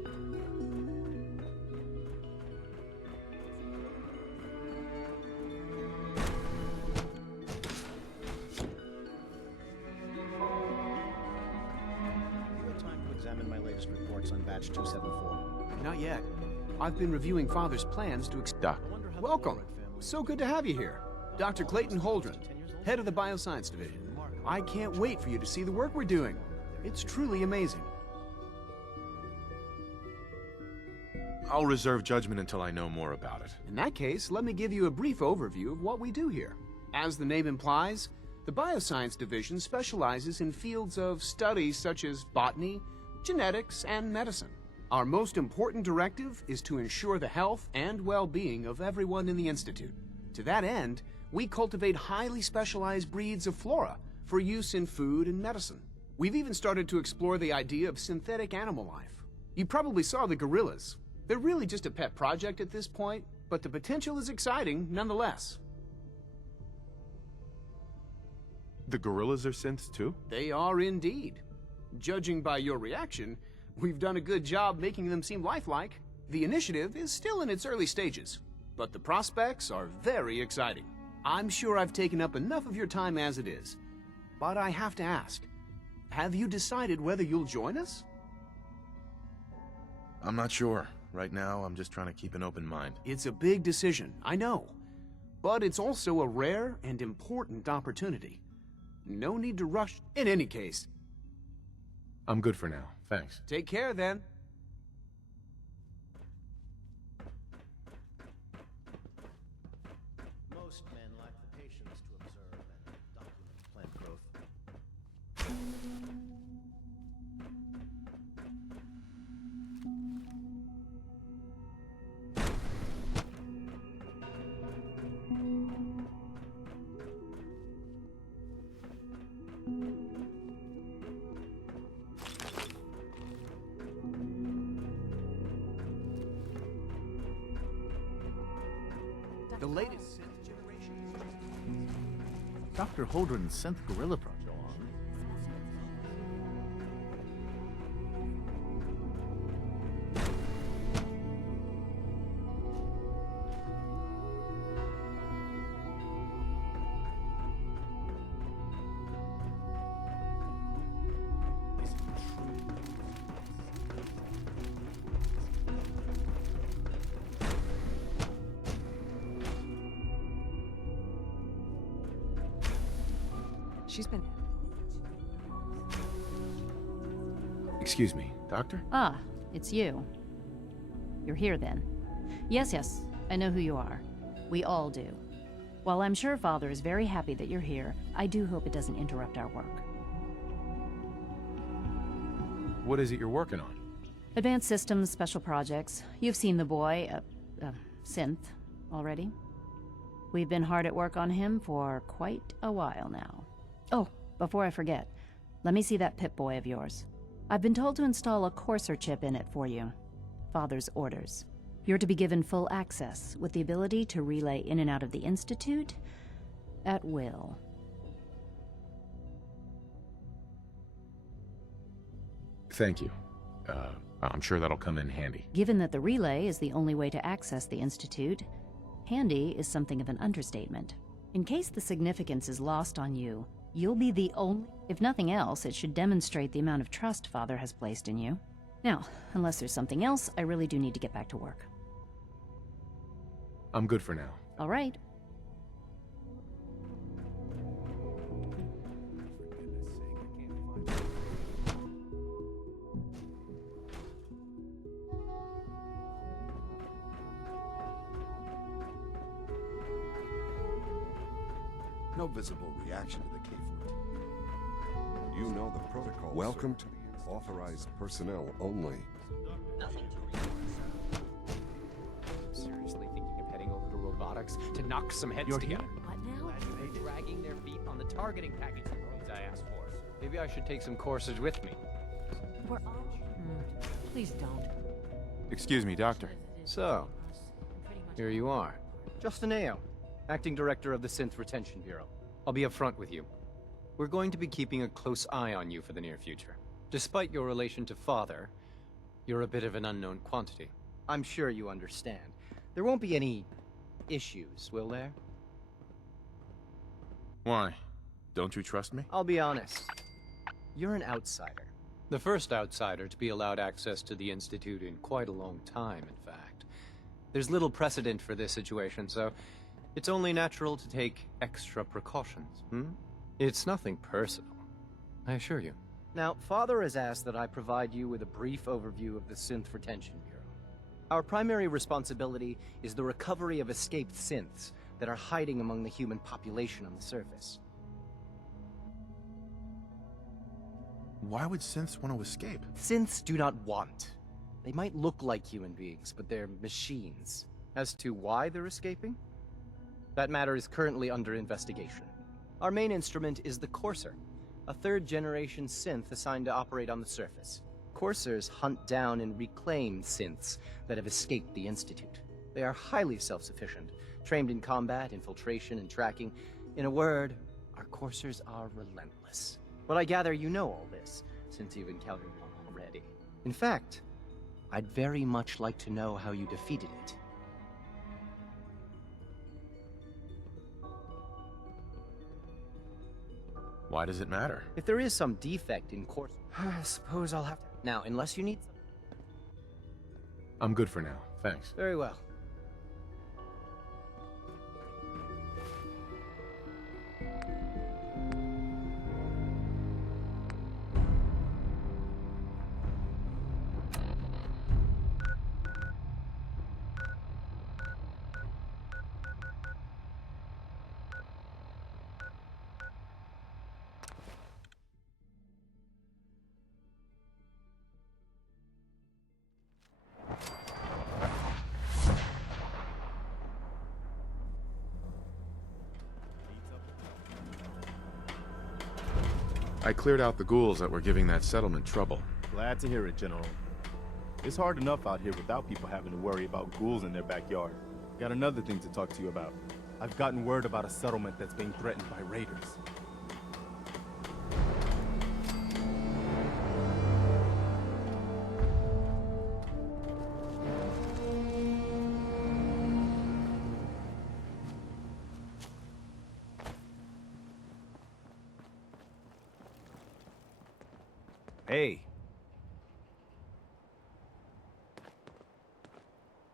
You had time to examine my latest reports on Batch 274? Not yet. I've been reviewing Father's plans to Doc. Welcome. So good to have you here. Dr. Clayton Holdren, head of the Bioscience Division. I can't wait for you to see the work we're doing. It's truly amazing. I'll reserve judgment until I know more about it. In that case, let me give you a brief overview of what we do here. As the name implies, the Bioscience Division specializes in fields of study such as botany, genetics, and medicine. Our most important directive is to ensure the health and well-being of everyone in the Institute. To that end, we cultivate highly specialized breeds of flora for use in food and medicine. We've even started to explore the idea of synthetic animal life. You probably saw the gorillas. They're really just a pet project at this point, but the potential is exciting nonetheless. The gorillas are synths too? They are indeed. Judging by your reaction, we've done a good job making them seem lifelike. The initiative is still in its early stages, but the prospects are very exciting. I'm sure I've taken up enough of your time as it is, but I have to ask, have you decided whether you'll join us? I'm not sure. Right now, I'm just trying to keep an open mind. It's a big decision, I know, but it's also a rare and important opportunity. No need to rush. In any case, I'm good for now. Thanks. Take care then. Most men lack the patience to observe and document plant growth. The latest synth generation. Dr. Holdren's synth gorilla project. She's been... Excuse me, Doctor? Ah, it's you. You're here then. Yes, I know who you are. We all do. While I'm sure Father is very happy that you're here, I do hope it doesn't interrupt our work. What is it you're working on? Advanced systems, special projects. You've seen the boy, Synth, already. We've been hard at work on him for quite a while now. Oh, before I forget, let me see that Pip-Boy of yours. I've been told to install a courser chip in it for you. Father's orders. You're to be given full access, with the ability to relay in and out of the Institute at will. Thank you. I'm sure that'll come in handy. Given that the relay is the only way to access the Institute, handy is something of an understatement. In case the significance is lost on you, you'll be the only... If nothing else, it should demonstrate the amount of trust Father has placed in you. Now, unless there's something else, I really do need to get back to work. I'm good for now. All right. No visible reaction to the key for it. You know the protocol. Welcome to authorized personnel only. Nothing to read. Seriously thinking of heading over to robotics to knock some heads together? What now? They're dragging their feet on the targeting package I asked for. Maybe I should take some courses with me. We're all... Please don't. Excuse me, Doctor. So, here you are. Justin Ayo, Acting Director of the Synth Retention Bureau. I'll be upfront with you. We're going to be keeping a close eye on you for the near future. Despite your relation to Father, you're a bit of an unknown quantity. I'm sure you understand. There won't be any issues, will there? Why? Don't you trust me? I'll be honest. You're an outsider. The first outsider to be allowed access to the Institute in quite a long time, in fact. There's little precedent for this situation, so it's only natural to take extra precautions, It's nothing personal, I assure you. Now, Father has asked that I provide you with a brief overview of the Synth Retention Bureau. Our primary responsibility is the recovery of escaped synths that are hiding among the human population on the surface. Why would synths want to escape? Synths do not want. They might look like human beings, but they're machines. As to why they're escaping? That matter is currently under investigation. Our main instrument is the Courser, a third-generation synth assigned to operate on the surface. Coursers hunt down and reclaim synths that have escaped the Institute. They are highly self-sufficient, trained in combat, infiltration, and tracking. In a word, our Coursers are relentless. But I gather you know all this, since you've encountered one already. In fact, I'd very much like to know how you defeated it. Why does it matter? If there is some defect in Courser, I suppose I'll have to... Now, unless you need... I'm good for now, thanks. Very well. I cleared out the ghouls that were giving that settlement trouble. Glad to hear it, General. It's hard enough out here without people having to worry about ghouls in their backyard. Got another thing to talk to you about. I've gotten word about a settlement that's being threatened by raiders. Hey.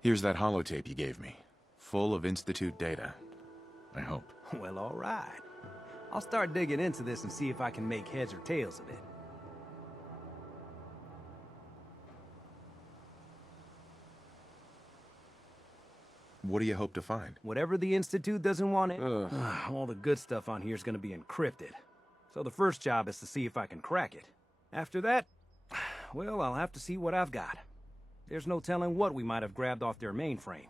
Here's that holotape you gave me. Full of Institute data. I hope. Well, all right. I'll start digging into this and see if I can make heads or tails of it. What do you hope to find? Whatever the Institute doesn't want it. All the good stuff on here is going to be encrypted. So the first job is to see if I can crack it. After that, well, I'll have to see what I've got. There's no telling what we might have grabbed off their mainframe.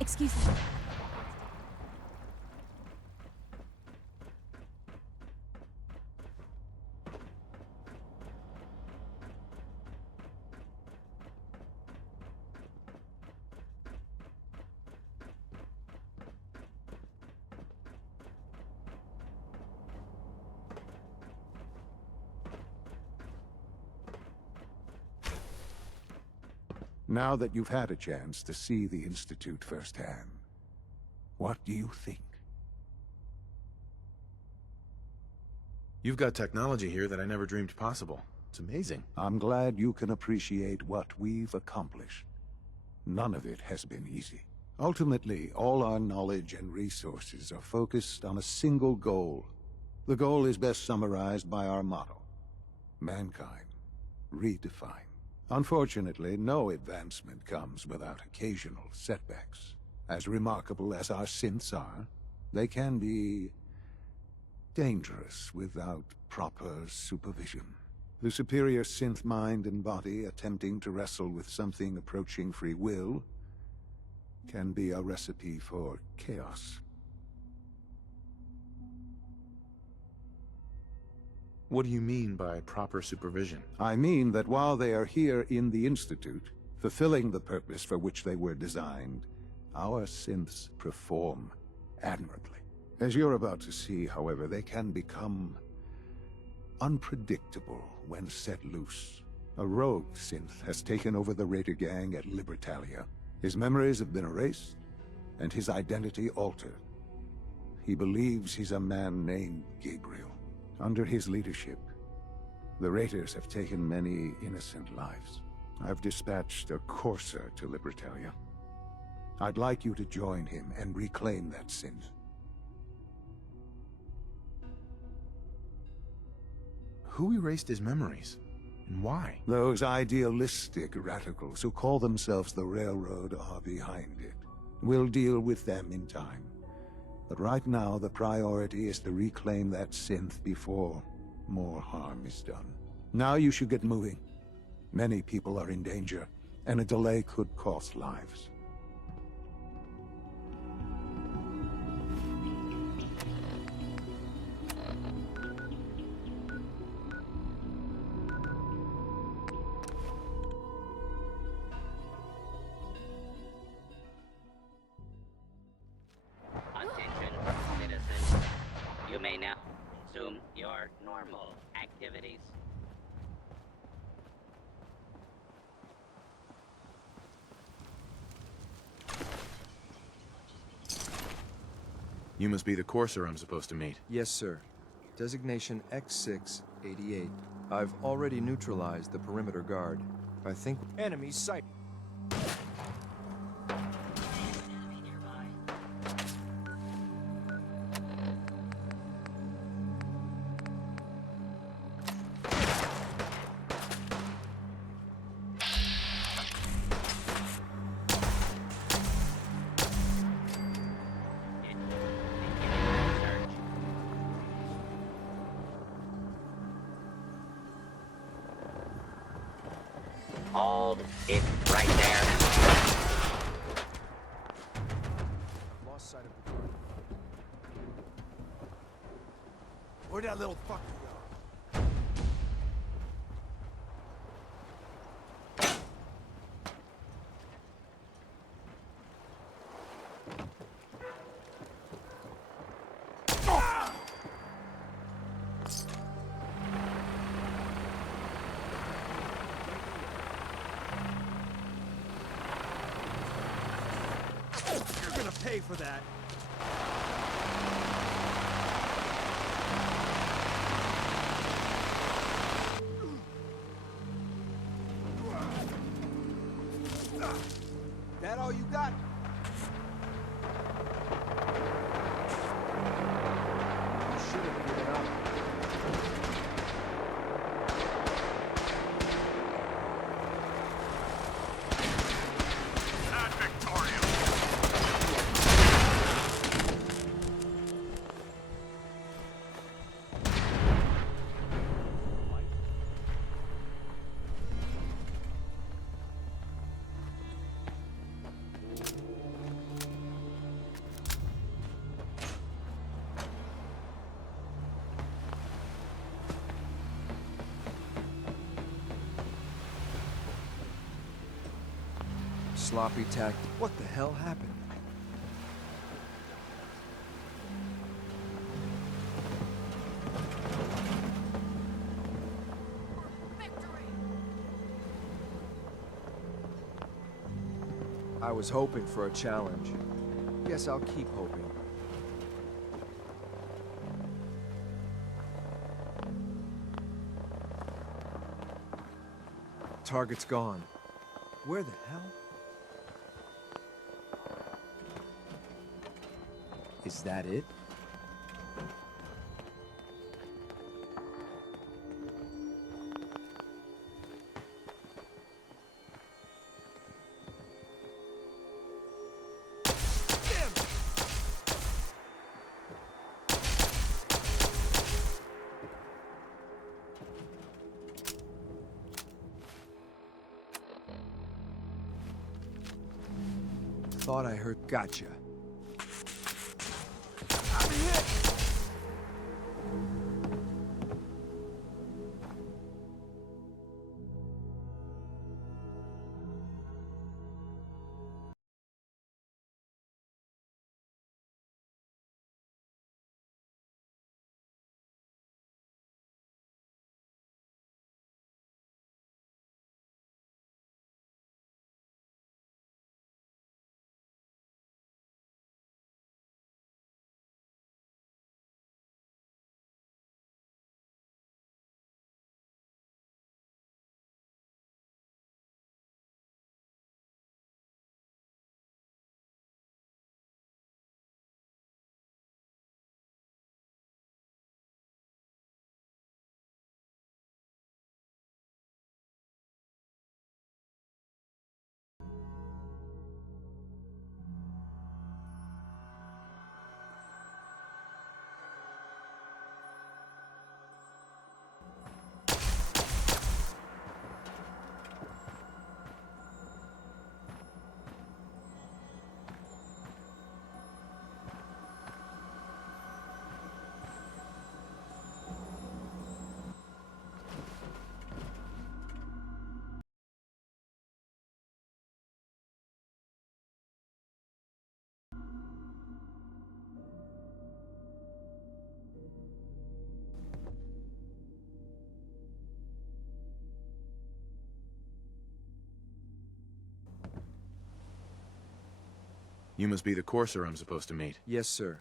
Excuse me. Now that you've had a chance to see the Institute firsthand, what do you think? You've got technology here that I never dreamed possible. It's amazing. I'm glad you can appreciate what we've accomplished. None of it has been easy. Ultimately, all our knowledge and resources are focused on a single goal. The goal is best summarized by our motto: mankind redefined. Unfortunately, no advancement comes without occasional setbacks. As remarkable as our synths are, they can be dangerous without proper supervision. The superior synth mind and body attempting to wrestle with something approaching free will can be a recipe for chaos. What do you mean by proper supervision? I mean that while they are here in the Institute, fulfilling the purpose for which they were designed, our synths perform admirably. As you're about to see, however, they can become unpredictable when set loose. A rogue synth has taken over the Raider gang at Libertalia. His memories have been erased, and his identity altered. He believes he's a man named Gabriel. Under his leadership, the Raiders have taken many innocent lives. I've dispatched a courser to Libertalia. I'd like you to join him and reclaim that synth. Who erased his memories? And why? Those idealistic radicals who call themselves the Railroad are behind it. We'll deal with them in time. But right now, the priority is to reclaim that synth before more harm is done. Now you should get moving. Many people are in danger, and a delay could cost lives. Attention, citizens. You may now resume your normal activities. You must be the courser I'm supposed to meet. Yes, sir. Designation X688. I've already neutralized the perimeter guard. I think enemy sight. Hold it right there. Lost sight of the guard. Where'd that little fucker go? You're gonna pay for that. That all you got? You should have given up. Not victorious. Sloppy tack. What the hell happened? I was hoping for a challenge. Guess I'll keep hoping. Target's gone. Where the hell? Is that it? Thought I heard. Gotcha. I'm hit. You must be the courser I'm supposed to meet. Yes, sir.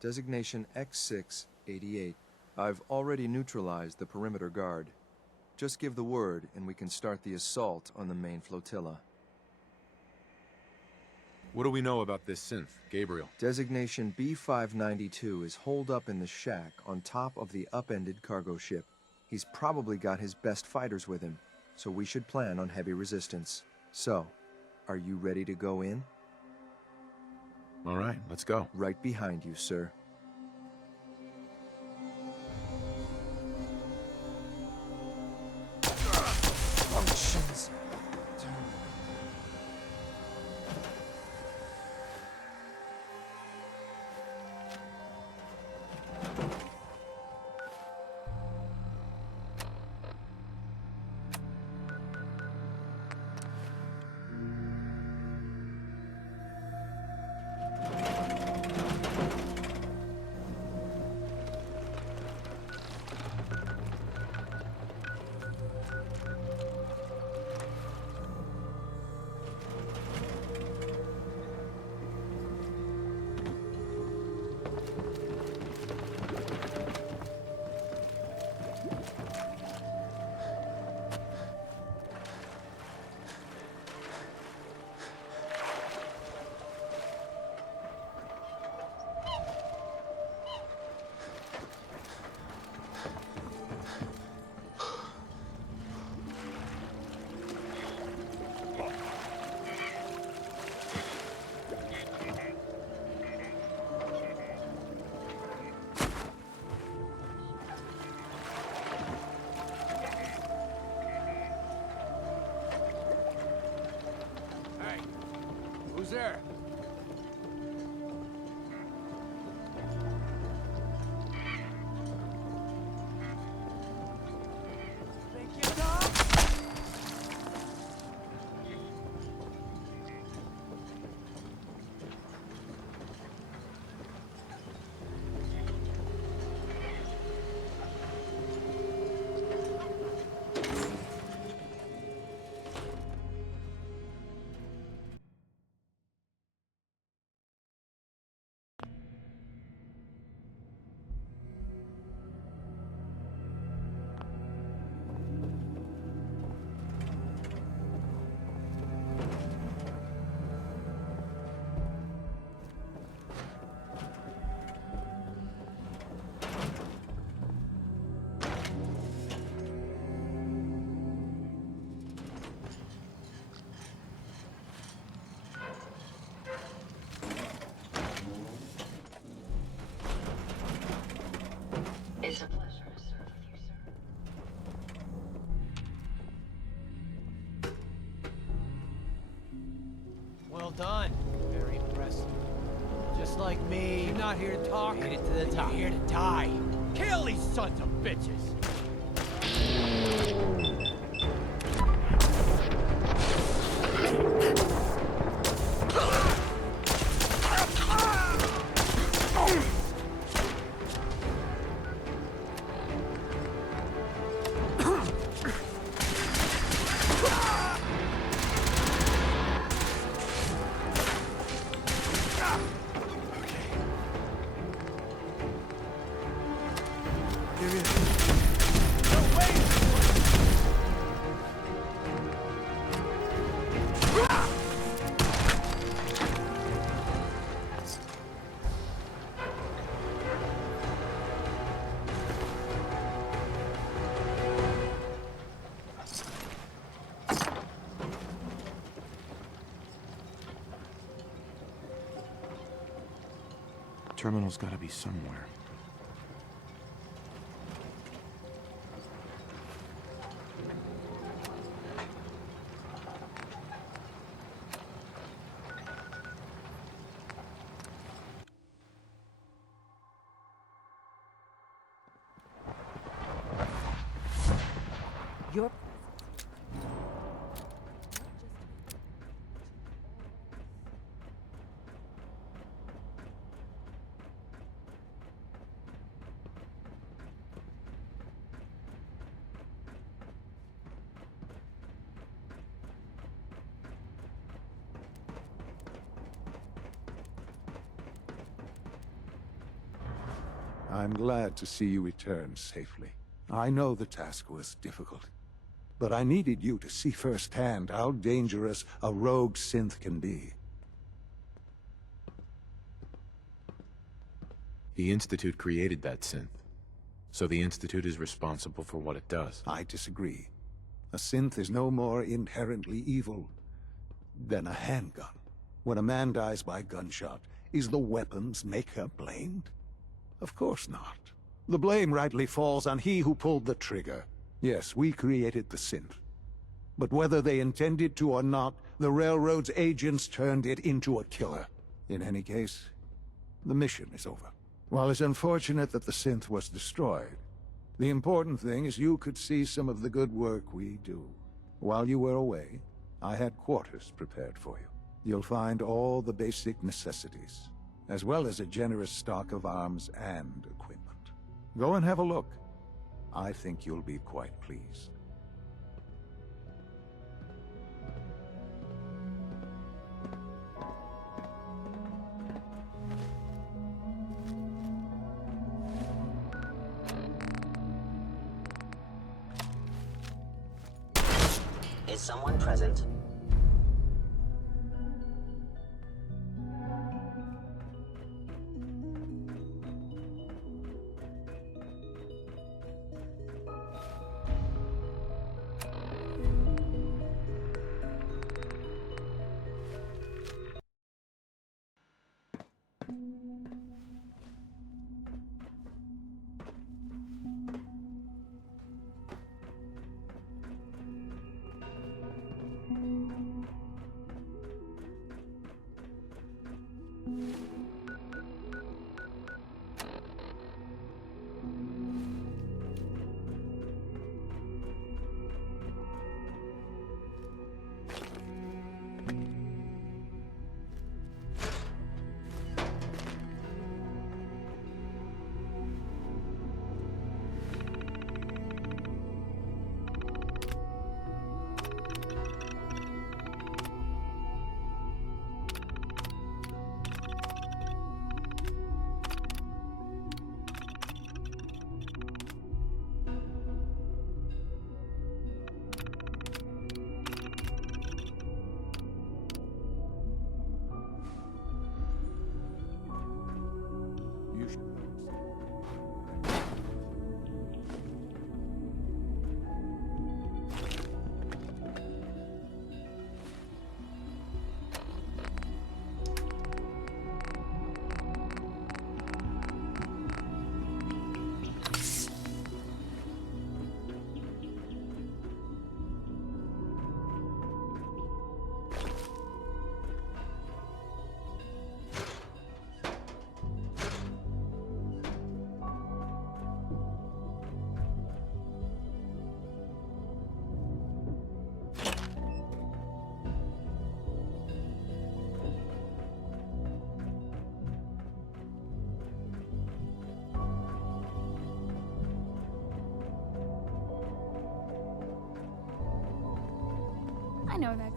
Designation X688. I've already neutralized the perimeter guard. Just give the word, and we can start the assault on the main flotilla. What do we know about this synth, Gabriel? Designation B592 is holed up in the shack on top of the upended cargo ship. He's probably got his best fighters with him, so we should plan on heavy resistance. So, are you ready to go in? All right, let's go. Right behind you, sir. Functions. Who's there? It's a pleasure to serve with you, sir. Well done. Very impressive. Just like me. You're not here to talk. Made it to the top. You're here to die. Kill these sons of bitches. Terminal's gotta be somewhere. Your I'm glad to see you return safely. I know the task was difficult, but I needed you to see firsthand how dangerous a rogue synth can be. The Institute created that synth, so the Institute is responsible for what it does. I disagree. A synth is no more inherently evil than a handgun. When a man dies by gunshot, is the weapon's maker blamed? Of course not. The blame rightly falls on he who pulled the trigger. Yes, we created the synth. But whether they intended to or not, the Railroad's agents turned it into a killer. In any case, the mission is over. While it's unfortunate that the synth was destroyed, the important thing is you could see some of the good work we do. While you were away, I had quarters prepared for you. You'll find all the basic necessities, as well as a generous stock of arms and equipment. Go and have a look. I think you'll be quite pleased. Is someone present? I know that